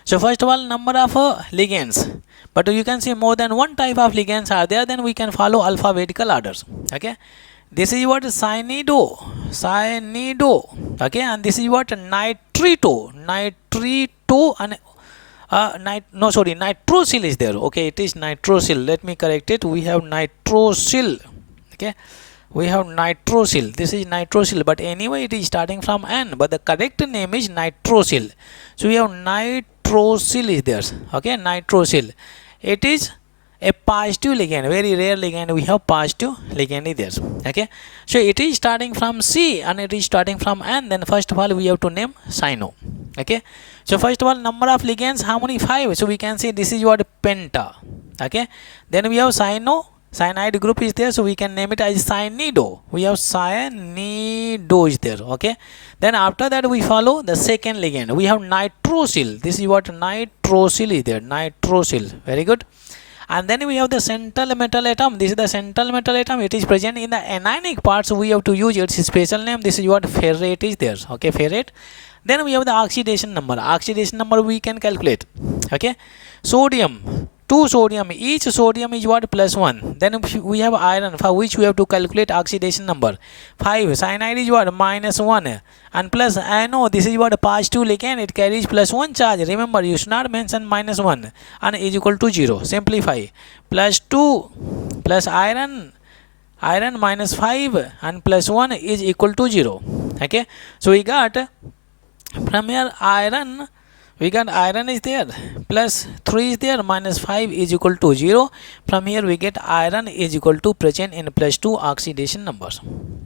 so first of all, number of ligands, but you can see more than one type of ligands are there. Then we can follow alphabetical orders. Okay, this is what cyanido, okay, and this is what nitrito, and nitrosyl is there. Okay, it is nitrosyl. Let me correct it. We have nitrosyl. Okay, we have nitrosyl. This is nitrosyl, but anyway it is starting from N, but the correct name is nitrosyl. So we have nitrosyl is there. Okay, nitrosyl. It is a positive ligand, very rare ligand. We have positive ligand is there. Okay, so it is starting from C and it is starting from N. Then first of all we have to name cyano. Okay, so first of all, number of ligands, how many? 5. So we can say this is what penta. Okay, then we have cyano. Cyanide group is there, so we can name it as cyanido. We have cyanido is there. Okay, then after that we follow the second ligand. We have nitrosyl. This is what nitrosyl is there. Nitrosyl. Very good. And then we have the central metal atom. This is the central metal atom. It is present in the anionic part, so we have to use its special name. This is what ferrate is there. Okay, ferrate. Then we have the oxidation number. Oxidation number we can calculate. Okay, sodium. 2 sodium, each sodium is what? +1. Then we have iron, for which we have to calculate oxidation number. 5. Cyanide is what? -1. And plus NO, this is what? Positive ligand, it carries +1 charge. Remember, you should not mention -1 and is equal to 0. Simplify. +2 plus iron -5 and +1 is equal to 0. Okay, so we got from here iron, We got iron is there, plus 3 is there, minus 5 is equal to 0. From here we get iron is equal to present in plus 2 oxidation numbers.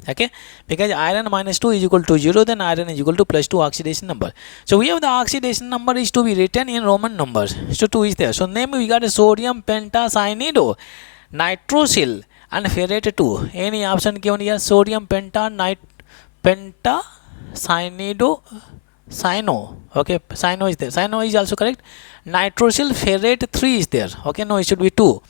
Okay, because iron minus 2 is equal to 0, then iron is equal to plus 2 oxidation number. So we have the oxidation number is to be written in Roman numbers. So 2 is there. So name we got a sodium pentacyanide, nitrosyl and ferrate 2. Any option given here? Sodium pentacyanide, cyano. Okay, cyano is there. Cyano is also correct. Nitrosyl ferrate 3 is there. Okay, no, it should be 2.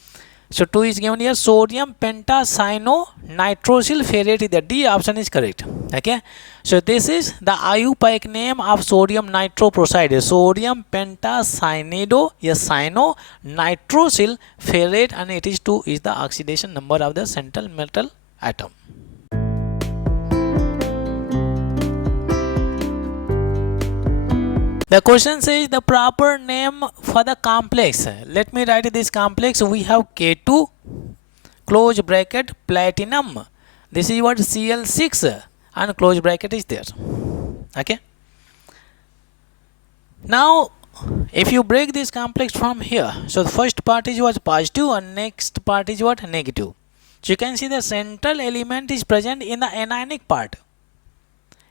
So 2 is given here. Sodium pentacyano nitrosyl ferrate is there. D option is correct. Okay, so this is the IUPAC name of sodium nitroprusside. Sodium pentacyanide, yes, cyano nitrosyl ferrate, and it is 2 is the oxidation number of the central metal atom. The question says the proper name for the complex. Let me write this complex. We have K2 close bracket platinum. This is what Cl6 and close bracket is there. Okay. Now, if you break this complex from here, so the first part is what positive and next part is what negative. So you can see the central element is present in the anionic part.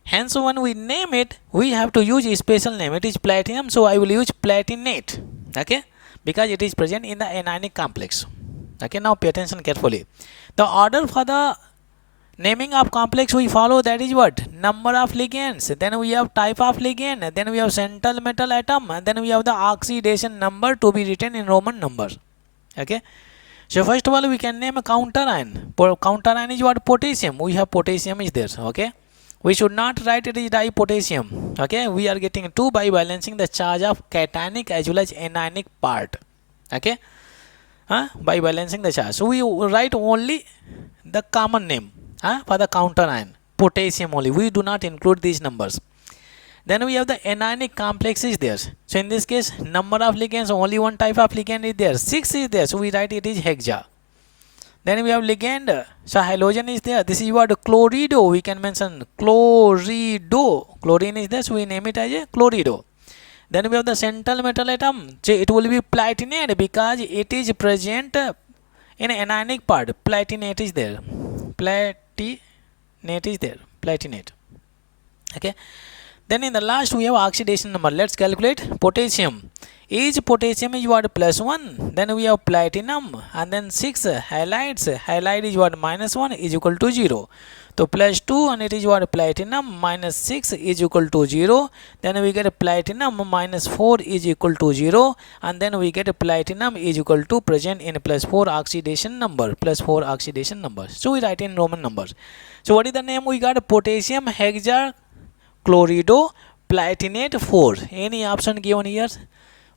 Hence, when we name it, we have to use a special name. It is platinum, so I will use platinate. Okay, because it is present in the anionic complex. Okay, now pay attention carefully. The order for the naming of complex we follow, that is what? Number of ligands, then we have type of ligand, then we have central metal atom, and then we have the oxidation number to be written in Roman numbers. Okay, so first of all we can name a counter ion. Counter ion is what? Potassium. We have potassium is there. Okay, we should not write it is dipotassium. Okay, we are getting 2 by balancing the charge of cationic as well as anionic part. Okay, by balancing the charge. So we write only the common name for the counter ion, potassium only. We do not include these numbers. Then we have the anionic complex is there. So in this case, number of ligands, only one type of ligand is there. 6 is there. So we write it is hexa. Then we have ligand. So halogen is there. This is what? Chlorido. We can mention chlorido. Chlorine is there. So we name it as a chlorido. Then we have the central metal atom. So it will be platinate because it is present in anionic part. Platinate is there. Platinate is there. Platinate. Okay. Then in the last we have oxidation number. Let's calculate potassium. Each potassium is what? +1. Then we have platinum and then 6 halides. Halide is what? -1 is equal to 0. So +2 and it is what? Platinum -6 is equal to 0. Then we get platinum -4 is equal to 0. And then we get platinum is equal to present in +4 oxidation number. +4 oxidation number. So we write in Roman numbers. So what is the name we got? Potassium hexachlorido platinate 4. Any option given here?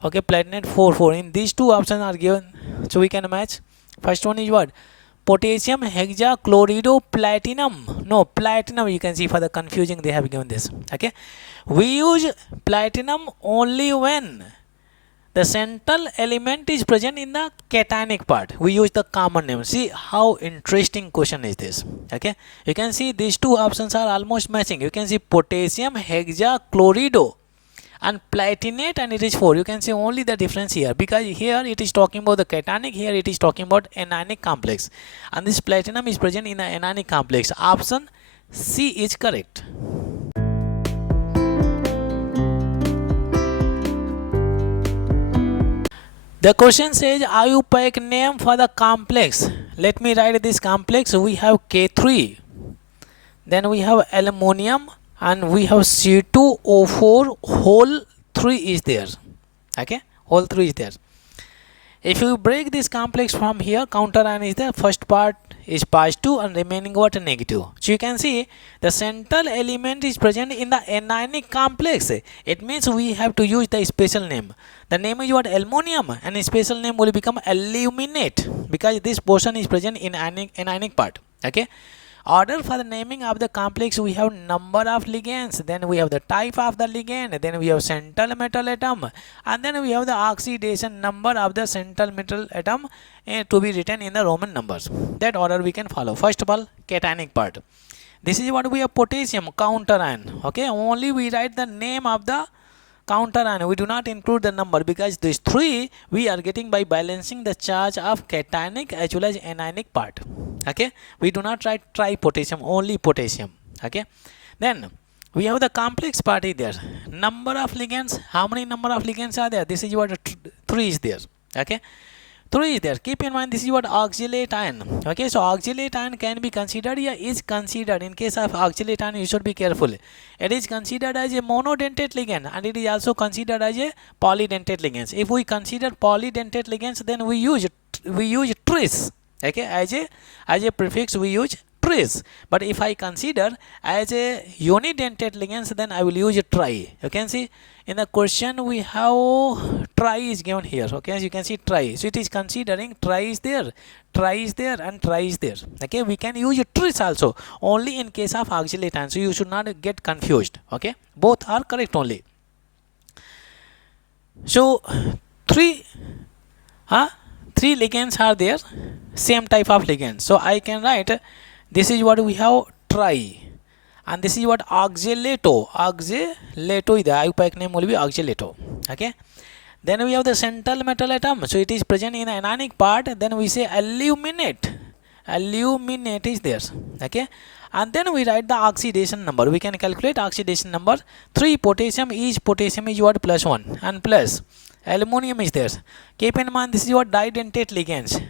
Okay, platinate 4. In these two options are given, so we can match. First one is what? Potassium hexachlorido platinum. No, platinum, you can see for the confusing they have given this. Okay, we use platinum only when the central element is present in the cationic part. We use the common name. See how interesting question is this. Okay, you can see these two options are almost matching. You can see potassium hexachlorido and platinate, and it is 4. You can see only the difference here, because here it is talking about the cationic, here it is talking about anionic complex, and this platinum is present in the anionic complex. Option C is correct. The question says IUPAC name for the complex. Let me write this complex. We have K3, then we have aluminum, and we have C2O4 whole 3 is there. Okay, whole 3 is there. If you break this complex from here, counter ion is the first part is positive and remaining what? Negative. So you can see the central element is present in the anionic complex. It means we have to use the special name. The name is what? Aluminum, and a special name will become aluminate because this portion is present in anionic part. Okay. Order for the naming of the complex, we have number of ligands, then we have the type of the ligand, then we have central metal atom, and then we have the oxidation number of the central metal atom to be written in the Roman numbers. That order we can follow. First of all, cationic part. This is what we have: potassium, counter ion. Okay, only we write the name of the counter ion, we do not include the number because these 3 we are getting by balancing the charge of cationic as well as anionic part. Okay, we do not write tri-potassium, only potassium. Okay, then we have the complex part is there. Number of ligands, how many number of ligands are there? This is what 3 is there. Okay, 3 is there. Keep in mind, this is what oxalate ion. Okay, so oxalate ion can be considered, yeah, is considered. In case of oxalate ion, you should be careful. It is considered as a monodentate ligand and it is also considered as a polydentate ligand. If we consider polydentate ligands, then we use tris. Okay, as a prefix we use tris. But if I consider as a unidentate ligands, then I will use tri. You can see in the question we have tri is given here. Okay, as you can see tri, so it is considering tri is there and tri is there. Okay, we can use tris also only in case of oxalate ion, so you should not get confused. Okay, both are correct only. So three ligands are there, same type of ligand. So I can write, this is what we have tri, and this is what oxalato is there. IUPAC name will be oxalato. Okay, then we have the central metal atom, so it is present in the anionic part. Then we say aluminate is there. Okay, and then we write the oxidation number. We can calculate oxidation number. 3 potassium, each potassium is what +1, and plus aluminum is there. Keep in mind, this is what didentate ligands.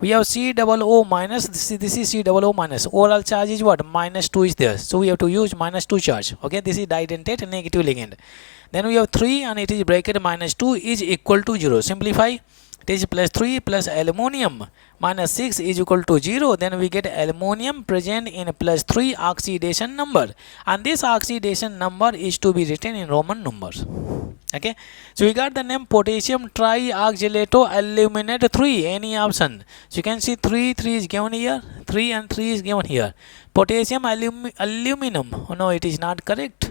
We have COO minus, this is COO minus. Overall charge is what? -2 is there. So we have to use -2 charge. Okay, this is didentate negative ligand. Then we have 3 and it is bracket -2 is equal to 0. Simplify. It is +3 plus aluminum -6 is equal to 0. Then we get aluminum present in +3 oxidation number. And this oxidation number is to be written in Roman numbers. Okay, so we got the name potassium trioxalato aluminate 3, any option. So you can see 3 is given here, 3 and 3 is given here. Potassium aluminum, oh, no, it is not correct.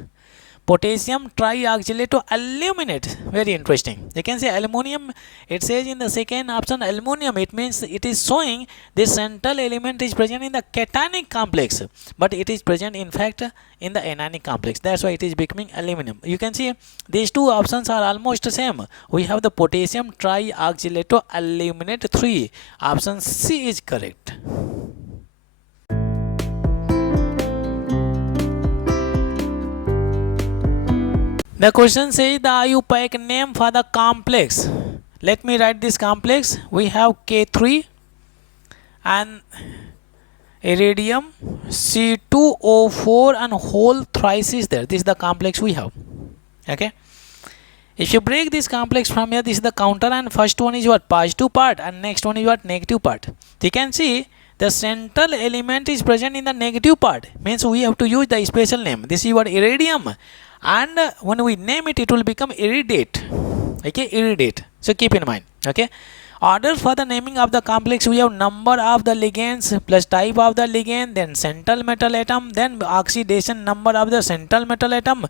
Potassium trioxalato aluminate, very interesting. You can say aluminum, it says in the second option aluminum, it means it is showing this central element is present in the cationic complex, but it is present in fact in the anionic complex. That's why it is becoming aluminum. You can see these two options are almost the same. We have the potassium trioxalato aluminate 3. Option C is correct. The question says the IUPAC name for the complex. Let me write this complex. We have K3 and iridium C2O4 and whole thrice is there. This is the complex we have. Okay. If you break this complex from here, this is the counter and first one is what? Positive part and next one is what? Negative part. You can see the central element is present in the negative part. Means we have to use the special name. This is what? Iridium. And when we name it, it will become iridate. Okay, iridate. So keep in mind. Okay, order for the naming of the complex, we have number of the ligands plus type of the ligand, then central metal atom, then oxidation number of the central metal atom,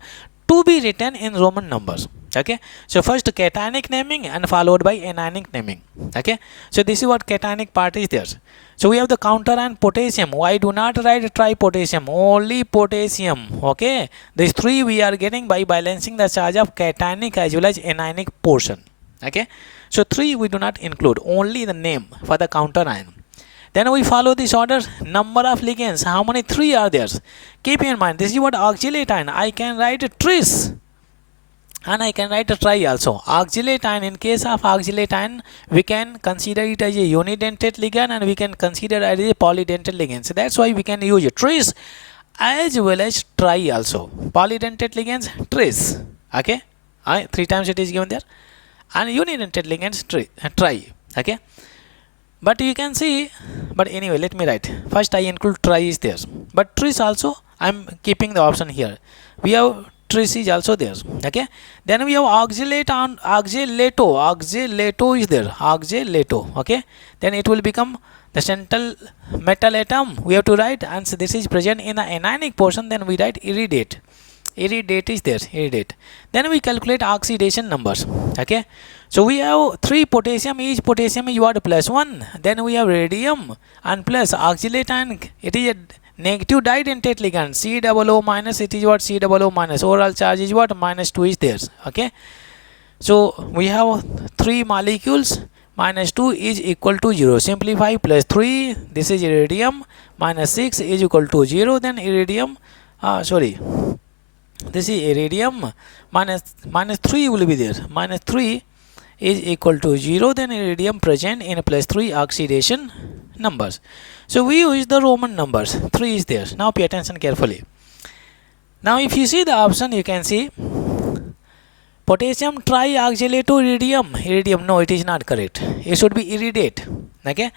to be written in Roman numbers. Okay, so first cationic naming and followed by anionic naming. Okay, so this is what cationic part is there. So we have the counter and potassium. Why do not write tri-potassium? Only potassium. Okay, these 3 we are getting by balancing the charge of cationic as well as anionic portion. Okay, so 3 we do not include, only the name for the counter ion. Then we follow this order. Number of ligands, how many? 3 are there. Keep in mind, this is what oxalate ion. I can write tris and I can write a tri also. Oxalate ion, in case of oxalate ion, we can consider it as a unidentate ligand and we can consider it as a polydentate ligand. So that's why we can use tris as well as tri also. Polydentate ligands, tris. Okay, 3 times it is given there. And unidentate ligands, tri. Okay, but you can see, but anyway, let me write. First I include tri is there, but tris also I am keeping the option here. We have tris is also there. Okay, then we have oxalato is there, oxalato. Okay, then it will become the central metal atom we have to write, and so this is present in the anionic portion. Then we write iridate is there, iridate. Then we calculate oxidation numbers. Okay, so we have 3 potassium, each potassium is what? +1. Then we have radium and plus oxalate ion, it is negative didentate ligand COO minus, it is what COO minus, overall charge is what -2 is there. Okay, so we have 3 molecules, -2 is equal to 0. Simplify, plus 3, this is iridium, -6 is equal to 0. Then iridium, this is iridium, minus 3 will be there, -3 is equal to 0. Then iridium present in +3 oxidation numbers. So we use the Roman numbers, 3 is there. Now pay attention carefully. Now if you see the option, you can see potassium trioxalate to iridium, no, it is not correct, it should be iridate. Okay,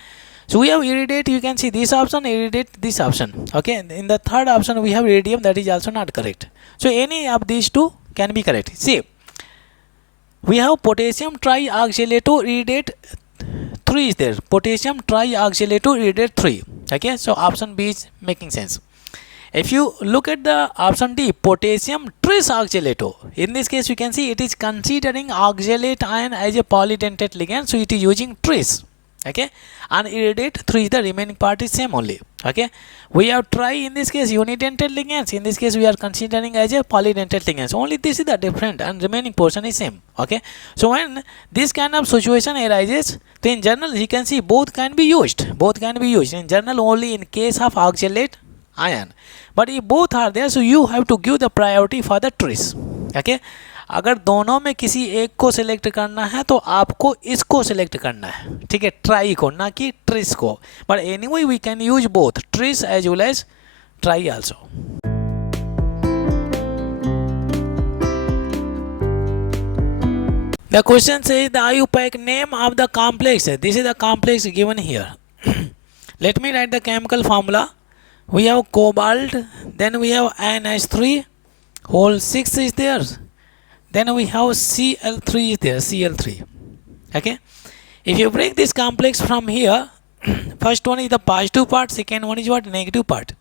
so we have iridate, you can see this option, iridate, this option. Okay, in the third option we have iridium, that is also not correct. So any of these two can be correct. See, we have potassium trioxalate to iridate 3 is there, potassium trioxalate to iridate 3. Okay, so option B is making sense. If you look at the option D, potassium trisoxalate, in this case you can see it is considering oxalate ion as a polydentate ligand, so it is using tris. Okay, and iridate 3 is the remaining part is same only. Okay, we have tri in this case unidentate ligands, in this case we are considering as a polydentate ligands, only this is the different and remaining portion is same. Okay, so when this kind of situation arises, then in general you can see both can be used, in general only in case of oxalate ion, but if both are there, so you have to give the priority for the tris. Okay, अगर दोनों में किसी एक को select करना है तो आपको इसको सिलेक्ट करना है, ठीक है, ट्राई को, ना कि ट्रिस को. But anyway we can use both tris as well as try also. The question says the IUPAC name of the complex. This is the complex given here. Let me write the chemical formula. We have cobalt, then we have NH3, whole 6 is there. Then we have Cl3 is there, Cl3. Okay, if you break this complex from here, first one is the positive part, second one is what, negative part.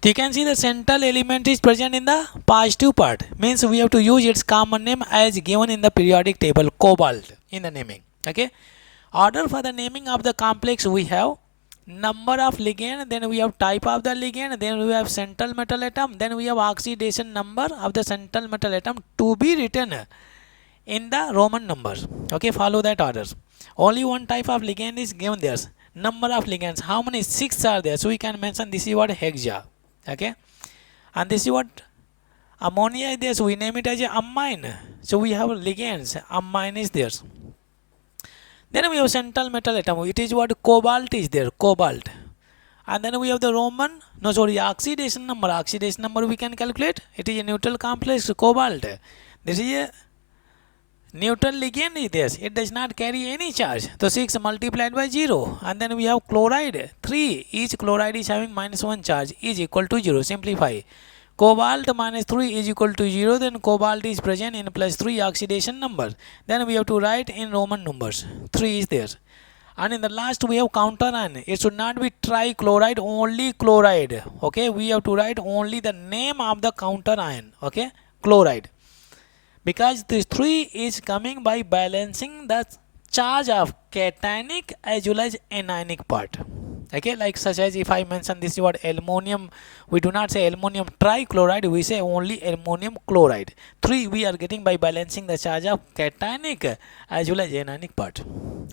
So you can see the central element is present in the positive part, means we have to use its common name as given in the periodic table, cobalt, in the naming. Okay, order for the naming of the complex, we have number of ligand, then we have type of the ligand, then we have central metal atom, then we have oxidation number of the central metal atom to be written in the Roman numbers. Okay, follow that orders. Only one type of ligand is given there. Number of ligands, how many? 6 are there, so we can mention this is what, hexa. Okay, and this is what, ammonia is there, so we name it as a amine. So we have ligands, amine is there. Then we have central metal atom, it is what, cobalt is there, cobalt. And then we have the oxidation number. Oxidation number we can calculate, it is a neutral complex, cobalt. This is a neutral ligand is this, it does not carry any charge, so 6 multiplied by 0. And then we have chloride, 3, each chloride is having -1 charge, is equal to 0. Simplify, cobalt -3 is equal to 0, then cobalt is present in +3 oxidation number. Then we have to write in Roman numbers, 3 is there. And in the last we have counter ion, it should not be trichloride, only chloride. Okay, we have to write only the name of the counter ion, okay, chloride, because this 3 is coming by balancing the charge of cationic as well as anionic part. Okay, like such as if I mention this word ammonium, we do not say ammonium trichloride, we say only ammonium chloride. 3 we are getting by balancing the charge of cationic as well as anionic part.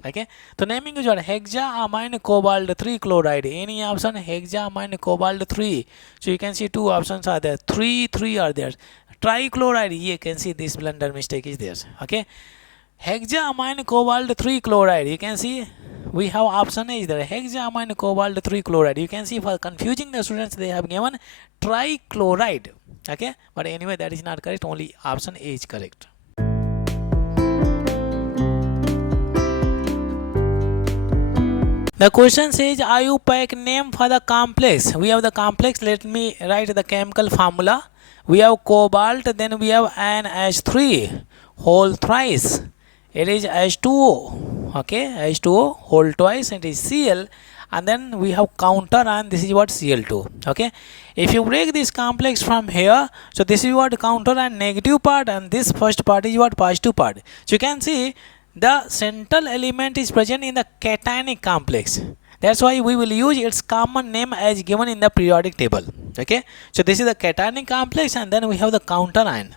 Okay, so naming is what, hexaamine cobalt 3 chloride. Any option, hexaamine cobalt 3. So you can see 2 options are there, 3 are there. Trichloride, you can see this blunder mistake is there. Okay, hexaamine cobalt 3 chloride, you can see we have option A is there, hexaamine cobalt 3 chloride. You can see for confusing the students they have given trichloride. Okay, but anyway that is not correct, only option A is correct. The question says IUPAC name for the complex. We have the complex, let me write the chemical formula. We have cobalt, then we have NH3 whole thrice, it is H2O. Okay, H2O whole twice, it is Cl, and then we have counter ion, this is what, Cl2. Okay, if you break this complex from here, so this is what counter ion negative part, and this first part is what, positive part. So you can see the central element is present in the cationic complex. That's why we will use its common name as given in the periodic table. Okay, so this is the cationic complex, and then we have the counter ion.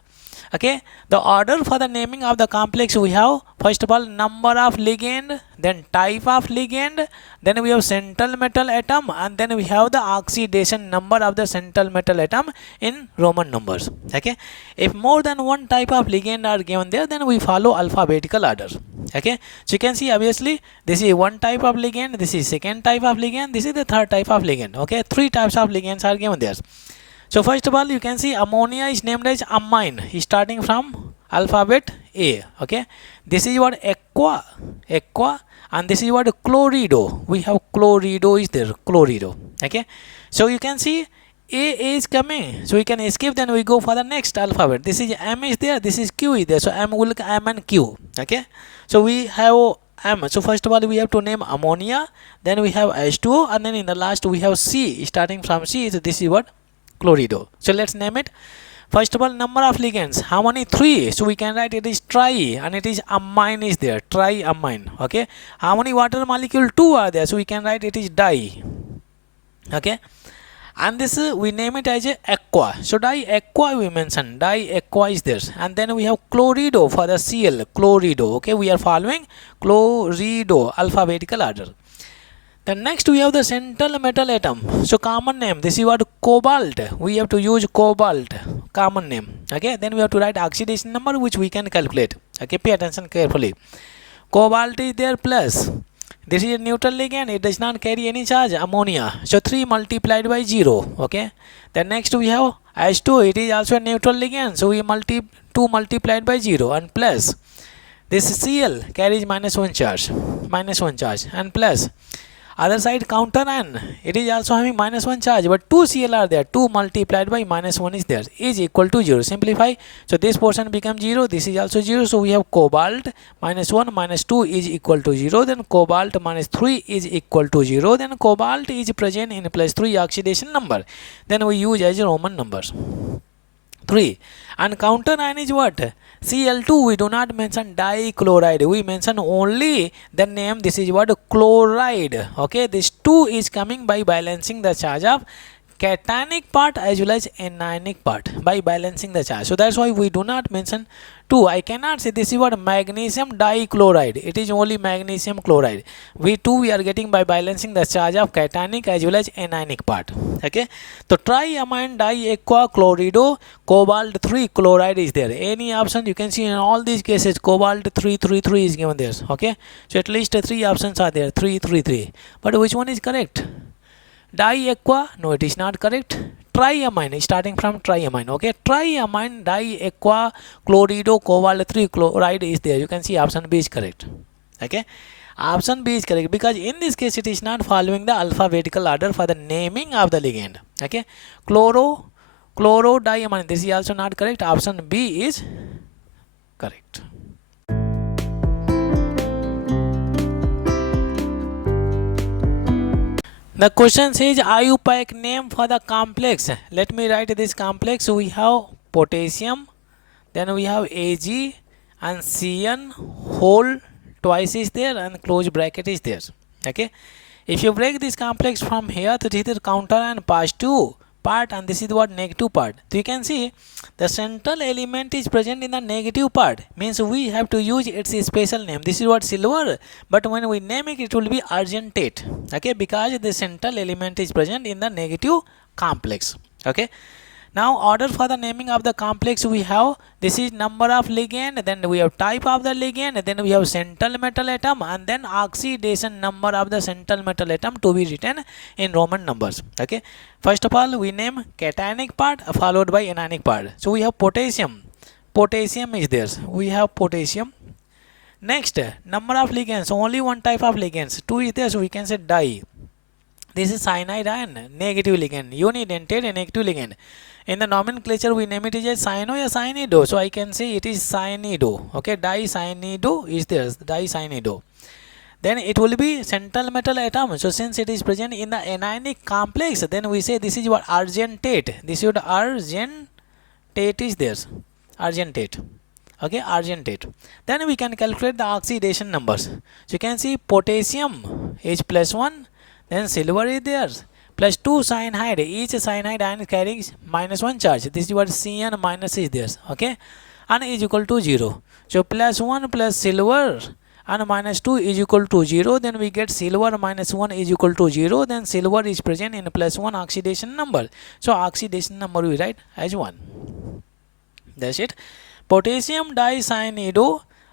Okay, the order for the naming of the complex, we have first of all number of ligand, then type of ligand, then we have central metal atom, and then we have the oxidation number of the central metal atom in Roman numbers. Okay, if more than one type of ligand are given there, then we follow alphabetical order. Okay, so you can see obviously this is one type of ligand, this is second type of ligand, this is the third type of ligand. Okay, three types of ligands are given there. So first of all, you can see ammonia is named as amine, starting from alphabet A. Okay, this is what aqua, and this is what chlorido. We have chlorido is there, chlorido. Okay, so you can see A is coming, so we can escape. Then we go for the next alphabet. This is M is there, this is Q is there. So M will M and Q. Okay, so we have M. So first of all, we have to name ammonia. Then we have H2O, and then in the last we have C. Starting from C, so this is what chlorido. So let's name it. First of all, number of ligands, how many? 3. So we can write it is tri, and it is amine is there, triamine. Okay, how many water molecule? 2 are there, so we can write it is di. Okay, and this we name it as a aqua. So diaqua we mention, diaqua is there, and then we have chlorido for the Cl, chlorido. Okay, we are following chlorido alphabetical order. Then next we have the central metal atom. So common name, this is what cobalt. We have to use cobalt, common name. Okay, then we have to write oxidation number, which we can calculate. Okay, pay attention carefully. Cobalt is there plus, this is a neutral ligand, it does not carry any charge, ammonia. So 3 multiplied by 0. Okay, then next we have H2, it is also a neutral ligand, so we 2 multiplied by 0, and plus this Cl carries -1 charge, and plus other side counter ion, it is also having -1 charge, but 2 Cl are there, 2 multiplied by -1 is there, is equal to 0. Simplify, so this portion becomes 0, this is also 0, so we have cobalt -1 -2 is equal to 0, then cobalt -3 is equal to 0, then cobalt is present in +3 oxidation number, then we use as Roman numbers 3. And counter ion is what? Cl2, we do not mention dichloride, we mention only the name, this is what? Chloride. Okay, this 2 is coming by balancing the charge of cationic part as well as anionic part, by balancing the charge. So that's why we do not mention 2. I cannot say this is what magnesium dichloride, it is only magnesium chloride. We are getting by balancing the charge of cationic as well as anionic part. Okay, so triamine diaqua chlorido, cobalt 3 chloride is there. Any option you can see in all these cases, cobalt 333 is given there. Okay, so at least 3 options are there, 333, but which one is correct? Diaqua, no, it is not correct. Triamine, starting from triamine. Okay, triamine diaqua chlorido cobalt 3 chloride is there. You can see option B is correct. Okay, option B is correct, because in this case it is not following the alphabetical order for the naming of the ligand. Okay, chlorodiamine, this is also not correct. Option B is correct. The question says IUPAC name for the complex. Let me write this complex. We have potassium, then we have Ag, and Cn whole twice is there, and close bracket is there. Okay, if you break this complex from here to this counter and positive part, and this is what negative part, so you can see the central element is present in the negative part, means we have to use its special name. This is what silver, but when we name it, it will be argentate. Okay, because the central element is present in the negative complex. Okay, now order for the naming of the complex, we have, this is number of ligand, then we have type of the ligand, then we have central metal atom, and then oxidation number of the central metal atom to be written in Roman numbers. Okay, first of all we name cationic part followed by anionic part. So we have potassium is there, we have potassium. Next, number of ligands, only one type of ligands, 2 is there, so we can say di. This is cyanide ion, negative ligand, unidentate negative ligand. In the nomenclature we name it as cyano or cyanido, so I can say it is cyanido. Okay, dicyanido is there, dicyanido. Then it will be central metal atom, so since it is present in the anionic complex, then we say this is what argentate. This is what argentate is there, argentate. Okay, argentate. Then we can calculate the oxidation numbers. So you can see potassium is +1, then silver is there, plus 2 cyanide. Each cyanide ion carries -1 charge. This is what Cn minus is there, okay, and is equal to 0. So plus 1 plus silver and minus 2 is equal to 0. Then we get silver minus 1 is equal to 0. Then silver is present in plus 1 oxidation number. So oxidation number we write as 1. That's it. Potassium dicyanide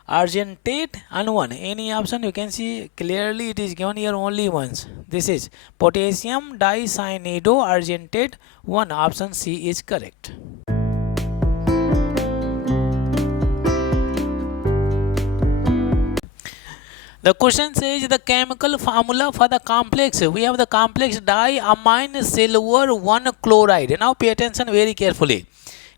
argentate and 1. Any option you can see clearly it is given here only once. This is potassium dicyanide argentate 1. Option C is correct. The question says the chemical formula for the complex. We have the complex diamine silver 1 chloride. Now pay attention very carefully.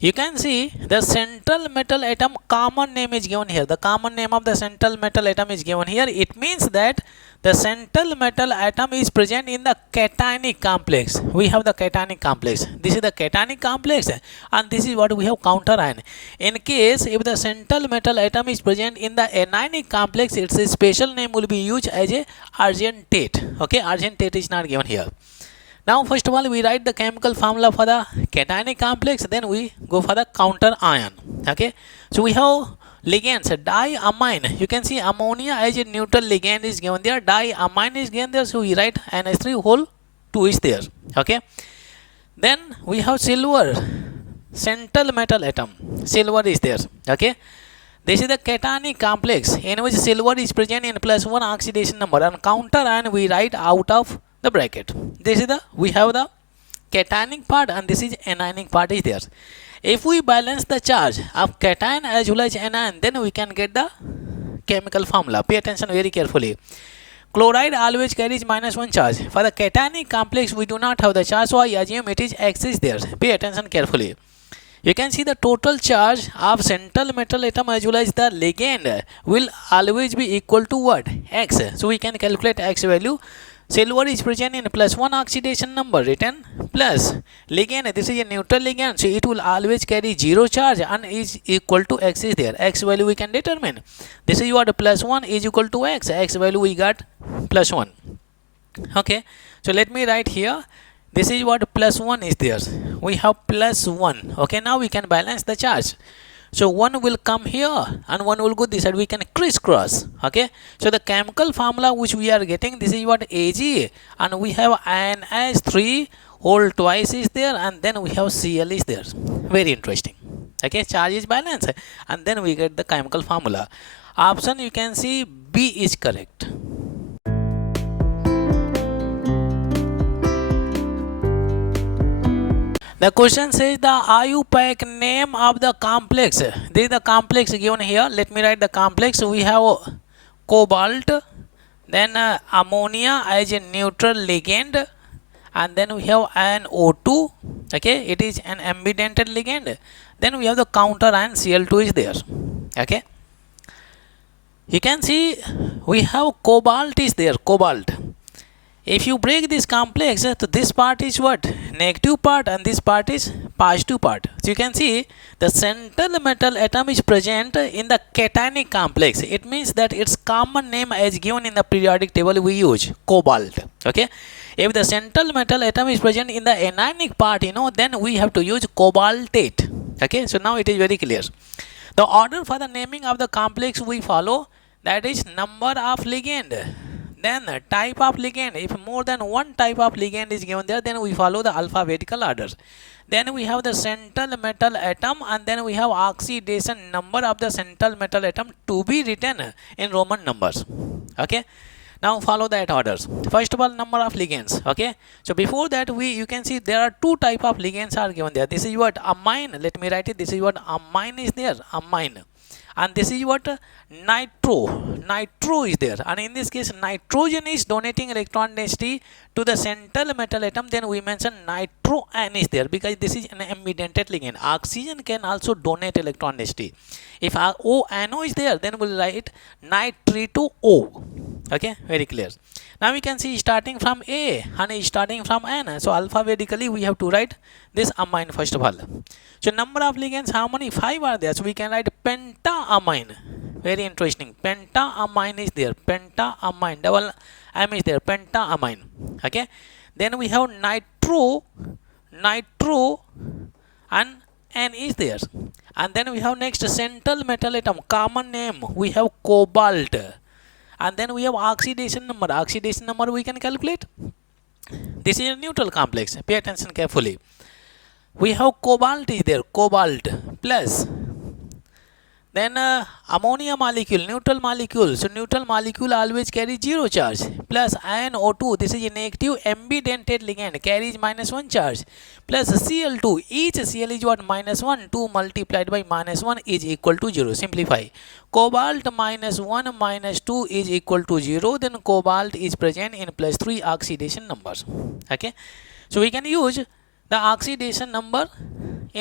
You can see the central metal atom common name is given here. The common name of the central metal atom is given here. It means that the central metal atom is present in the cationic complex. We have the cationic complex. This is the cationic complex and this is what we have counter ion. In case if the central metal atom is present in the anionic complex, its special name will be used as a argentate. Okay, argentate is not given here. Now first of all we write the chemical formula for the cationic complex, then we go for the counter ion. Okay, so we have ligands diamine. You can see ammonia as a neutral ligand is given there, diamine is given there, so we write NH3 whole 2 is there. Okay, then we have silver central metal atom, silver is there. Okay, this is the cationic complex in which silver is present in plus 1 oxidation number, and counter ion we write out of the bracket. This is the, we have the cationic part and this is anionic part is there. If we balance the charge of cation as well as anion, then we can get the chemical formula. Pay attention very carefully. Chloride always carries -1 charge. For the cationic complex we do not have the charge, so I assume it is X is there. Pay attention carefully. You can see the total charge of central metal atom as well as the ligand will always be equal to what? X. So we can calculate X value. Silver is present in plus 1 oxidation number written plus ligand. This is a neutral ligand, so it will always carry 0 charge and is equal to X is there. X value we can determine. This is what plus 1 is equal to X. X value we got plus 1. Okay, so let me write here. This is what plus 1 is there. We have plus 1. Okay, now we can balance the charge. So 1 will come here and 1 will go this side. We can crisscross. Okay, so the chemical formula which we are getting, this is what Ag, and we have NH3 whole twice is there, and then we have Cl is there. Very interesting. Okay, charge is balanced and then we get the chemical formula. Option you can see B is correct. The question says the IUPAC name of the complex. This is the complex given here. Let me write the complex. We have cobalt, then ammonia as a neutral ligand, and then we have NO2. Okay, it is an ambidentate ligand. Then we have the counter ion Cl2 is there. Okay, you can see we have cobalt is there, cobalt. If you break this complex, so this part is what? Negative part and this part is positive part. So you can see the central metal atom is present in the cationic complex. It means that its common name as given in the periodic table we use, cobalt. Okay. If the central metal atom is present in the anionic part, then we have to use cobaltate. Okay. So now it is very clear. The order for the naming of the complex we follow, that is number of ligand. Then type of ligand. If more than one type of ligand is given there, then we follow the alphabetical order. Then we have the central metal atom, and then we have oxidation number of the central metal atom to be written in Roman numbers. Okay. Now follow that orders. First of all, number of ligands. Okay. So before that, you can see there are two type of ligands are given there. This is what amine. Let me write it. This is what amine is there. Amine. And this is what nitro is there, and in this case nitrogen is donating electron density to the central metal atom, then we mention nitro N is there because this is an ambidentate ligand. Oxygen can also donate electron density. If ONO is there, then we'll write nitrito O. Okay, very clear. Now we can see starting from A and starting from N, so alphabetically we have to write this amine first of all. So number of ligands, how many? 5 are there, so we can write pentaamine. Very interesting. Pentaamine is there. Pentaamine. Double M is there, pentaamine. Okay, then we have nitro, and N is there. And then we have next central metal atom, common name, we have cobalt. And then we have oxidation number. Oxidation number we can calculate. This is a neutral complex. Pay attention carefully. We have cobalt is there, cobalt plus. Then ammonia molecule, neutral molecule. So neutral molecule always carries 0 charge. Plus NO2, this is a negative ambidentate ligand, carries -1 charge. Plus Cl2, each Cl is what? -1. 2 multiplied by -1 is equal to 0. Simplify. Cobalt -1 -2 is equal to 0. Then cobalt is present in +3 oxidation numbers. Okay. So we can use the oxidation number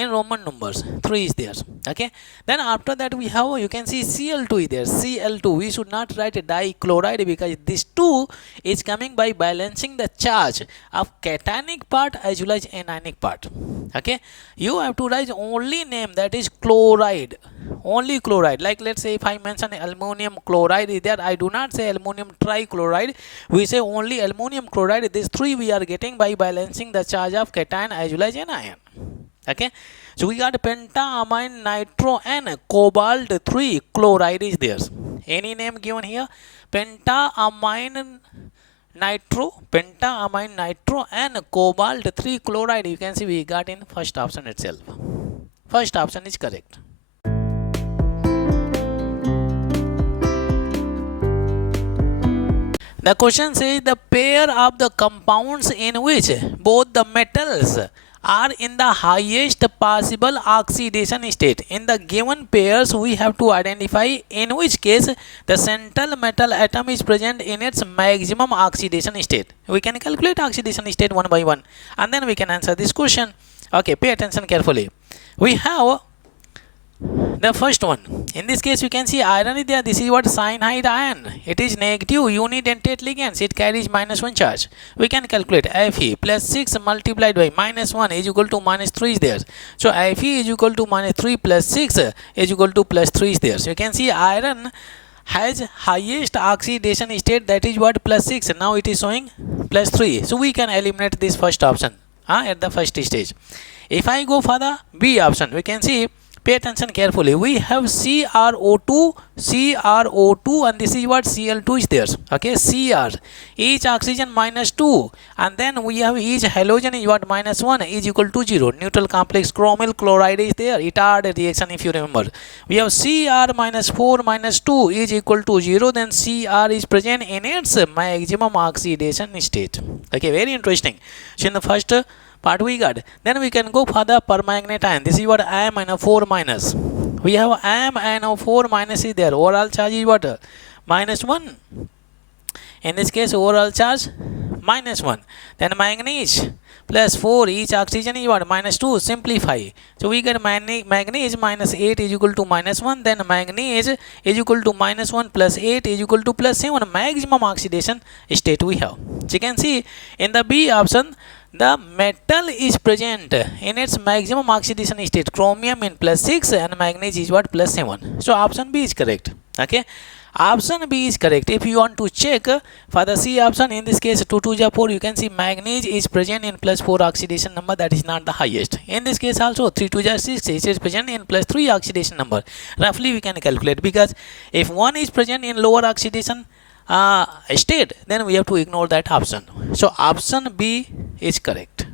in Roman numbers. 3 is there. Okay. Then after that we have, you can see Cl2 is there. Cl2, we should not write dichloride because this 2 is coming by balancing the charge of cationic part as well as anionic part. Okay. You have to write only name, that is chloride. Only chloride. Like let's say if I mention aluminum chloride is there, I do not say aluminum trichloride. We say only aluminum chloride. These 3 we are getting by balancing the charge of cation as well as anion. Okay, so we got pentaamine, nitro, and cobalt 3 chloride is there. Any name given here? Pentaamine, nitro, and cobalt 3 chloride. You can see we got in first option itself. First option is correct. The question says the pair of the compounds in which both the metals are in the highest possible oxidation state. In the given pairs, we have to identify in which case the central metal atom is present in its maximum oxidation state. We can calculate oxidation state one by one and then we can answer this question. Okay, pay attention carefully. We have the first one. In this case, you can see iron is there. This is what? Cyanide ion. It is negative unidentate ligands. It carries -1 charge. We can calculate Fe plus 6 multiplied by -1 is equal to -3 is there. So Fe is equal to -3 plus 6 is equal to +3 is there. So you can see iron has highest oxidation state, that is what? +6. Now it is showing +3. So we can eliminate this first option at the first stage. If I go for the B option, we can see, pay attention carefully. We have CrO2, and this is what? Cl2 is there. Okay, Cr. Each oxygen -2, and then we have each halogen is what? -1 is equal to 0. Neutral complex chromyl chloride is there. Etard reaction, if you remember. We have Cr -4 -2 is equal to 0. Then Cr is present in its maximum oxidation state. Okay, very interesting. So in the first part we got. Then we can go for the permanganate ion. This is what? Am-4 minus. We have Am-4 minus is there. Overall charge is what? -1. In this case, overall charge -1. Then manganese plus 4. Each oxygen is what? -2. Simplify. So we get manganese -8 is equal to -1. Then manganese is equal to -1 plus 8 is equal to +7. Maximum oxidation state we have. So you can see in the B option, the metal is present in its maximum oxidation state. Chromium in +6 and manganese is what? +7. So option B is correct. Okay, option B is correct. If you want to check for the C option, in this case 2 2 4, you can see manganese is present in +4 oxidation number, that is not the highest. In this case also 3 2 6, it is present in +3 oxidation number. Roughly we can calculate, because if one is present in lower oxidation state, then we have to ignore that option. So option B is correct.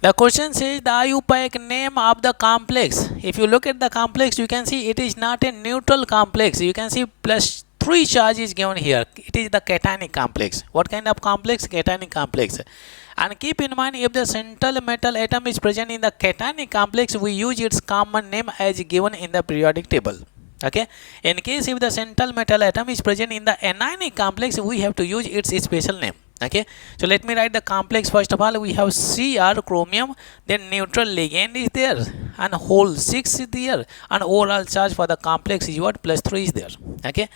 The question says the IUPAC name of the complex. If you look at the complex, you can see it is not a neutral complex. You can see +3 charge is given here. It is the cationic complex. What kind of complex? Cationic complex. And keep in mind, if the central metal atom is present in the cationic complex, we use its common name as given in the periodic table. Okay. In case if the central metal atom is present in the anionic complex, we have to use its special name. Okay. So let me write the complex. First of all, we have Cr chromium, then neutral ligand is there, and whole 6 is there, and overall charge for the complex is what? +3 is there. Okay.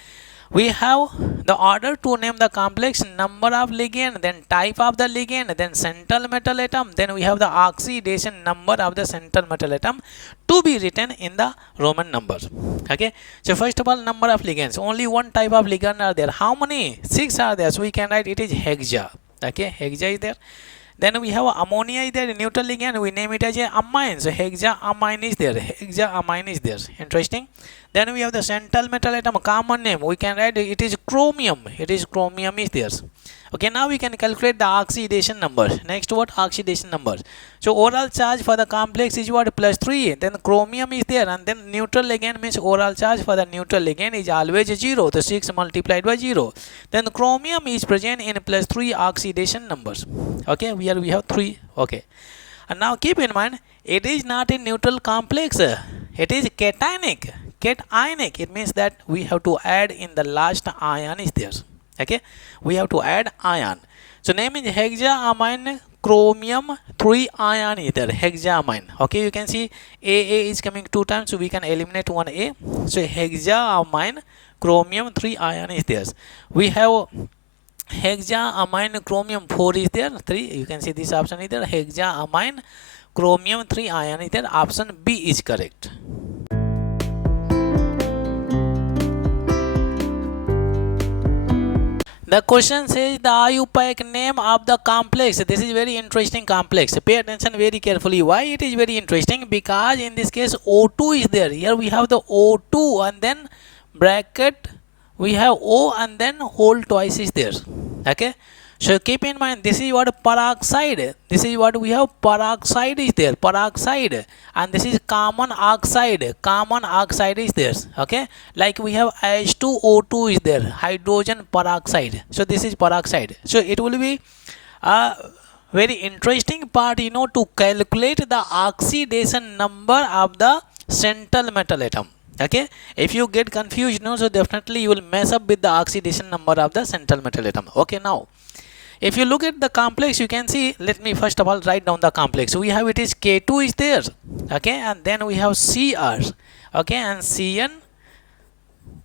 We have the order to name the complex, number of ligand, then type of the ligand, then central metal atom, then we have the oxidation number of the central metal atom to be written in the Roman numbers. Okay, so first of all, number of ligands, only one type of ligand are there. How many? 6 are there, so we can write it is hexa. Okay, hexa is there. Then we have ammonia is there, neutral ligand, we name it as a amine, so hexaamine is there, hexaamine is there. Interesting. Then we have the central metal atom, common name, we can write it is chromium, chromium is there. Okay, now we can calculate the oxidation numbers. Next, what? Oxidation numbers. So oral charge for the complex is what? Plus 3. Then chromium is there, and then neutral ligand means oral charge for the neutral ligand is always 0. So 6 multiplied by 0. Then chromium is present in plus 3 oxidation numbers. Okay, here we have 3. Okay, and now keep in mind, it is not a neutral complex. It is cationic. Cationic. It means that we have to add in the last ion is there. Okay, we have to add ion. So name is hexaamine chromium 3 ion is there, hexaamine. Okay, you can see AA is coming 2 times, so we can eliminate one A. So hexaamine chromium 3 ion is there. We have hexaamine chromium 4 is there, 3. You can see this option is there, hexaamine chromium 3 ion is there. Option B is correct. The question says the IUPAC name of the complex. This is very interesting complex. Pay attention very carefully. Why it is very interesting? Because in this case O2 is there. Here we have the O2 and then bracket we have O and then whole twice is there. Okay. So keep in mind, this is what peroxide. This is what we have, peroxide is there, peroxide, and this is common oxide. Common oxide is there. Okay, like we have H2O2 is there, hydrogen peroxide. So this is peroxide. So it will be a very interesting part, to calculate the oxidation number of the central metal atom. Okay, if you get confused, so definitely you will mess up with the oxidation number of the central metal atom. Okay, now if you look at the complex, you can see, let me first of all write down the complex. So we have it is K2 is there, okay, and then we have Cr, okay, and Cn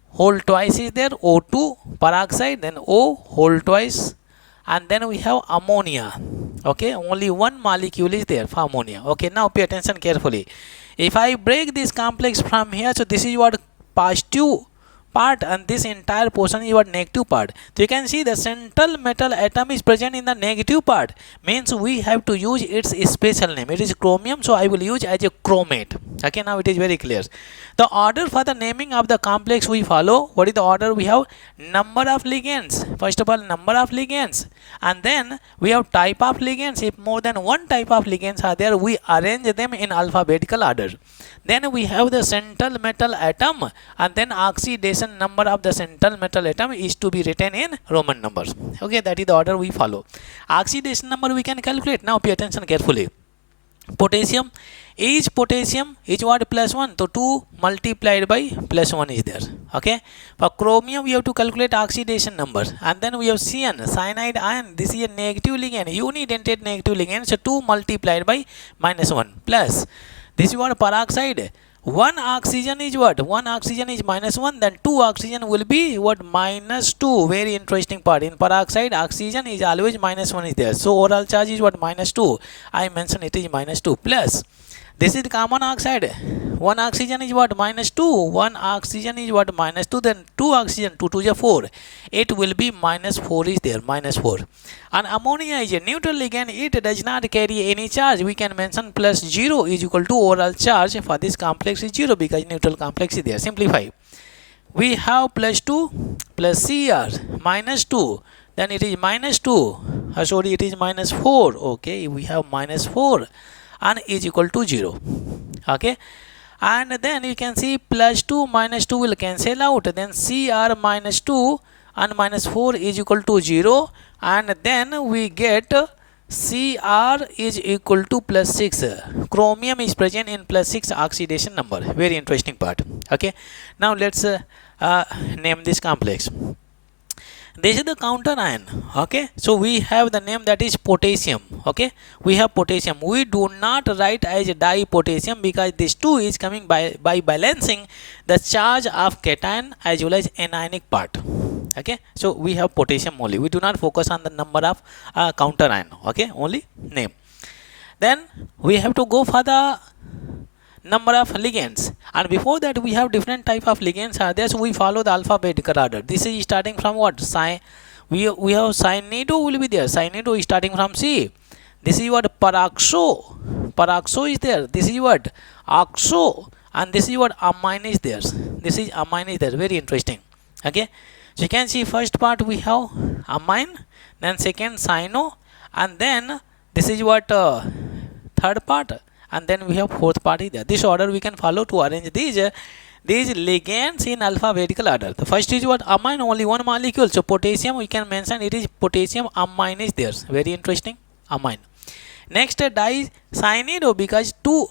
whole twice is there, O2 peroxide, then O whole twice, and then we have ammonia. Okay, only one molecule is there for ammonia. Okay, now pay attention carefully. If I break this complex from here, so this is what positive part and this entire portion is what negative part. So you can see the central metal atom is present in the negative part, means we have to use its special name. It is chromium, so I will use as a chromate. Okay, now it is very clear. The order for the naming of the complex we follow. What is the order? We have number of ligands. First of all, number of ligands, and then we have type of ligands. If more than one type of ligands are there, we arrange them in alphabetical order. Then we have the central metal atom, and then oxidation number of the central metal atom is to be written in Roman numbers. Okay, that is the order we follow. Oxidation number we can calculate. Now pay attention carefully. Potassium is what? Plus 1. So 2 multiplied by plus 1 is there. Okay. For chromium we have to calculate oxidation number, and then we have Cn, cyanide ion. This is a negative ligand, unidentate negative ligand. So 2 multiplied by minus 1 plus. This is what? Peroxide. One oxygen is what? One oxygen is minus 1, then 2 oxygen will be what? Minus 2. Very interesting part. In peroxide, oxygen is always minus 1 is there. So oral charge is what? Minus 2. I mentioned it is minus 2 plus. This is common oxide. One oxygen is what? Minus 2. One oxygen is what? Minus 2. Then 2 oxygen, 2 to the 4. It will be minus 4 is there. Minus 4. And ammonia is a neutral ligand. It does not carry any charge. We can mention plus 0 is equal to oral charge. For this complex is 0 because neutral complex is there. Simplify. We have plus 2 plus Cr minus 2. Then it is minus 2. Sorry, it is minus 4. Okay, we have minus 4. And is equal to 0. Okay, and then you can see plus 2 minus 2 will cancel out, then Cr minus 2 and minus 4 is equal to 0, and then we get Cr is equal to plus 6. Chromium is present in plus 6 oxidation number. Very interesting part. Okay, now let's name this complex. This is the counter ion. Okay, so we have the name that is potassium. Okay, we have potassium. We do not write as dipotassium because this 2 is coming by balancing the charge of cation as well as anionic part. Okay, so we have potassium only. We do not focus on the number of counter ion. Okay, only name. Then we have to go for the number of ligands, and before that we have different type of ligands are there, so we follow the alphabetical order. This is starting from what? We have cyanido will be there. Cyanido is starting from C. This is what? Paraxo is there. This is what? Oxo, and this is what? Amine is there. This is amine is there. Very interesting. Okay, so you can see first part we have amine, then second cyano, and then this is what? Third part, and then we have fourth part is there. This order we can follow to arrange these ligands in alphabetical order. The first is what? Amine, only one molecule. So potassium we can mention it is potassium amine is there. Very interesting, amine. Next dicyanido, because two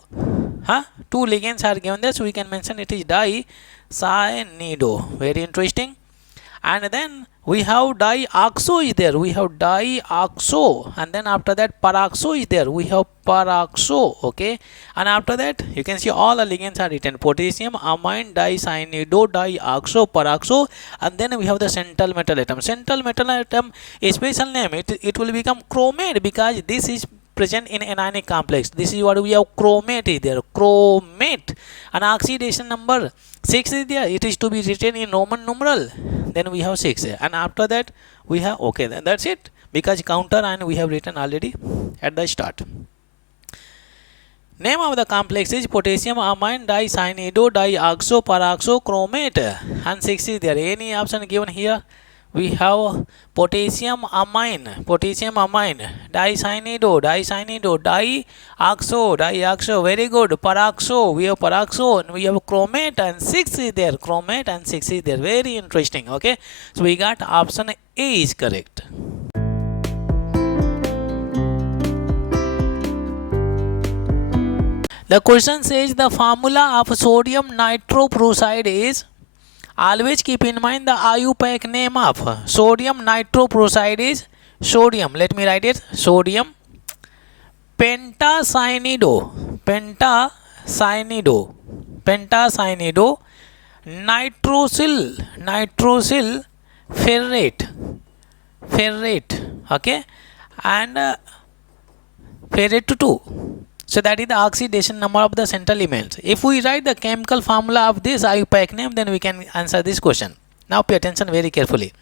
ligands are given there, so we can mention it is dicyanido. Very interesting. And then we have dioxo is there. We have dioxo, and then after that paraxo is there. We have paraxo. Okay, and after that you can see all the ligands are written: potassium, amine, dicyanido, dioxo, paraxo, and then we have the central metal atom. Central metal atom, a special name, it will become chromate because this is present in anionic complex. This is what we have, chromate is there. Chromate. And oxidation number 6 is there. It is to be written in Roman numeral. Then we have 6, and after that we have, okay, then that's it, because counter ion we have written already at the start. Name of the complex is potassium amine dicyanido dioxo paraxo chromate, and 6 is there. Any option given here? We have potassium amine, dicyanido, dioxo, very good, paraxo, we have paraxo, and we have chromate, and 6 is there, chromate, and 6 is there. Very interesting. Okay, so we got option A is correct. The question says the formula of sodium nitroprusside is. Always keep in mind the IUPAC name of sodium nitroprusside is sodium. Let me write it. Sodium pentacyanide nitrosyl ferrate. Okay, and ferrate 2. So that is the oxidation number of the central elements. If we write the chemical formula of this IUPAC name, then we can answer this question. Now pay attention very carefully.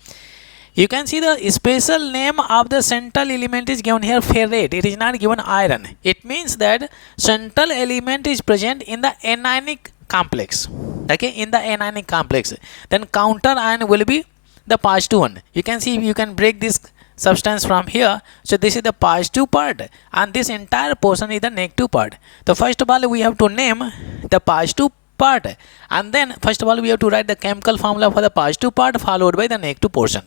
You can see the special name of the central element is given here, ferrate. It is not given iron. It means that central element is present in the anionic complex. Okay, in the anionic complex. Then counter ion will be the positive one. You can see, you can break this substance from here. So this is the positive part, and this entire portion is the negative part. So first of all we have to name the positive part, and then first of all we have to write the chemical formula for the positive part followed by the negative portion.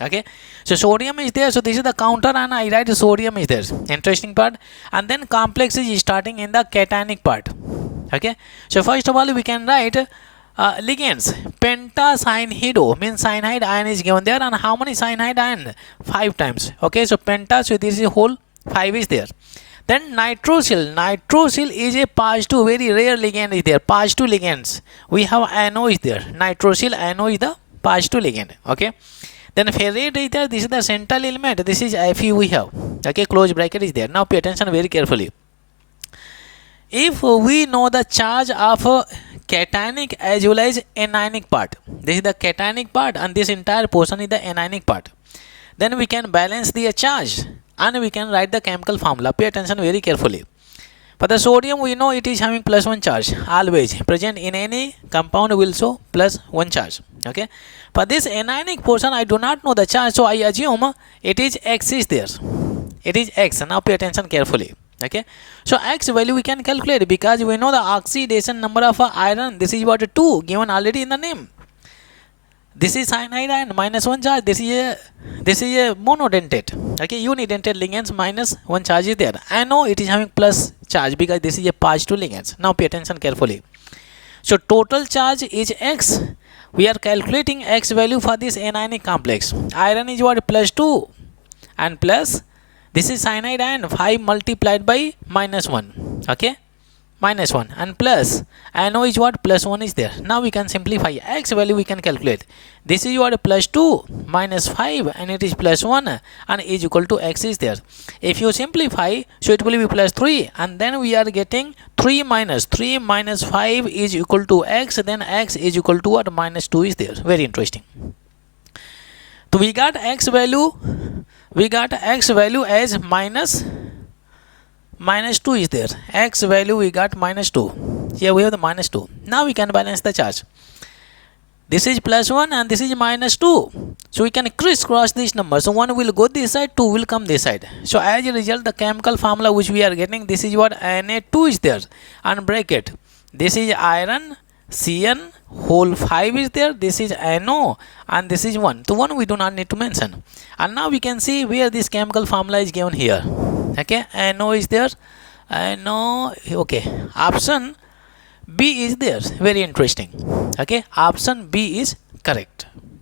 Okay, so sodium is there, so this is the counter, and I write sodium is there. Interesting part. And then complex is starting in the cationic part. Okay, so first of all we can write ligands. Pentacyanide means cyanide ion is given there, and how many cyanide ion? 5 times. Okay, so penta, so this is whole 5 is there. Then nitrosyl is a positive, very rare ligand is there. Positive ligands we have, ANO is there. Nitrosyl ANO is the positive ligand. Okay, then ferrate is there. This is the central element. This is Fe we have. Okay, close bracket is there. Now pay attention very carefully. If we know the charge of cationic as well as anionic part, this is the cationic part, and this entire portion is the anionic part, then we can balance the charge and we can write the chemical formula. Pay attention very carefully. For the sodium, we know it is having +1 charge, always present in any compound will show +1 charge. Okay, for this anionic portion I do not know the charge, so I assume it is X is there. It is X. Now pay attention carefully. Okay, so X value we can calculate because we know the oxidation number of iron. This is what 2 given already in the name. This is cyanide ion, -1 charge. This is a monodentate. Okay, unidentate ligands, -1 charge is there. I know it is having plus charge because this is a positive ligands. Now pay attention carefully. So total charge is X, We are calculating X value for this anionic complex. Iron is what? Plus 2 and plus, this is cyanide and 5 multiplied by minus 1. Okay, minus 1 and plus NO is what? Plus 1 is there. Now we can simplify. X value we can calculate. This is what? Plus 2 minus 5 and it is plus 1 and is equal to X is there. If you simplify, so it will be plus 3 and then we are getting 3 minus 5 is equal to X, then X is equal to what? Minus 2 is there. Very interesting. So we got X value as minus 2 is there. X value we got minus 2. Here we have the minus 2. Now we can balance the charge. This is plus 1 and this is minus 2. So we can crisscross these numbers. So 1 will go this side, 2 will come this side. So as a result, the chemical formula which we are getting, this is what? Na2 is there. And bracket. This is iron, Cn, whole 5 is there. This is NO and this is 1. So 1 we do not need to mention. And now we can see where this chemical formula is given here. Okay, NO is there. NO, okay. Option B is there. Very interesting. Okay, option B is correct.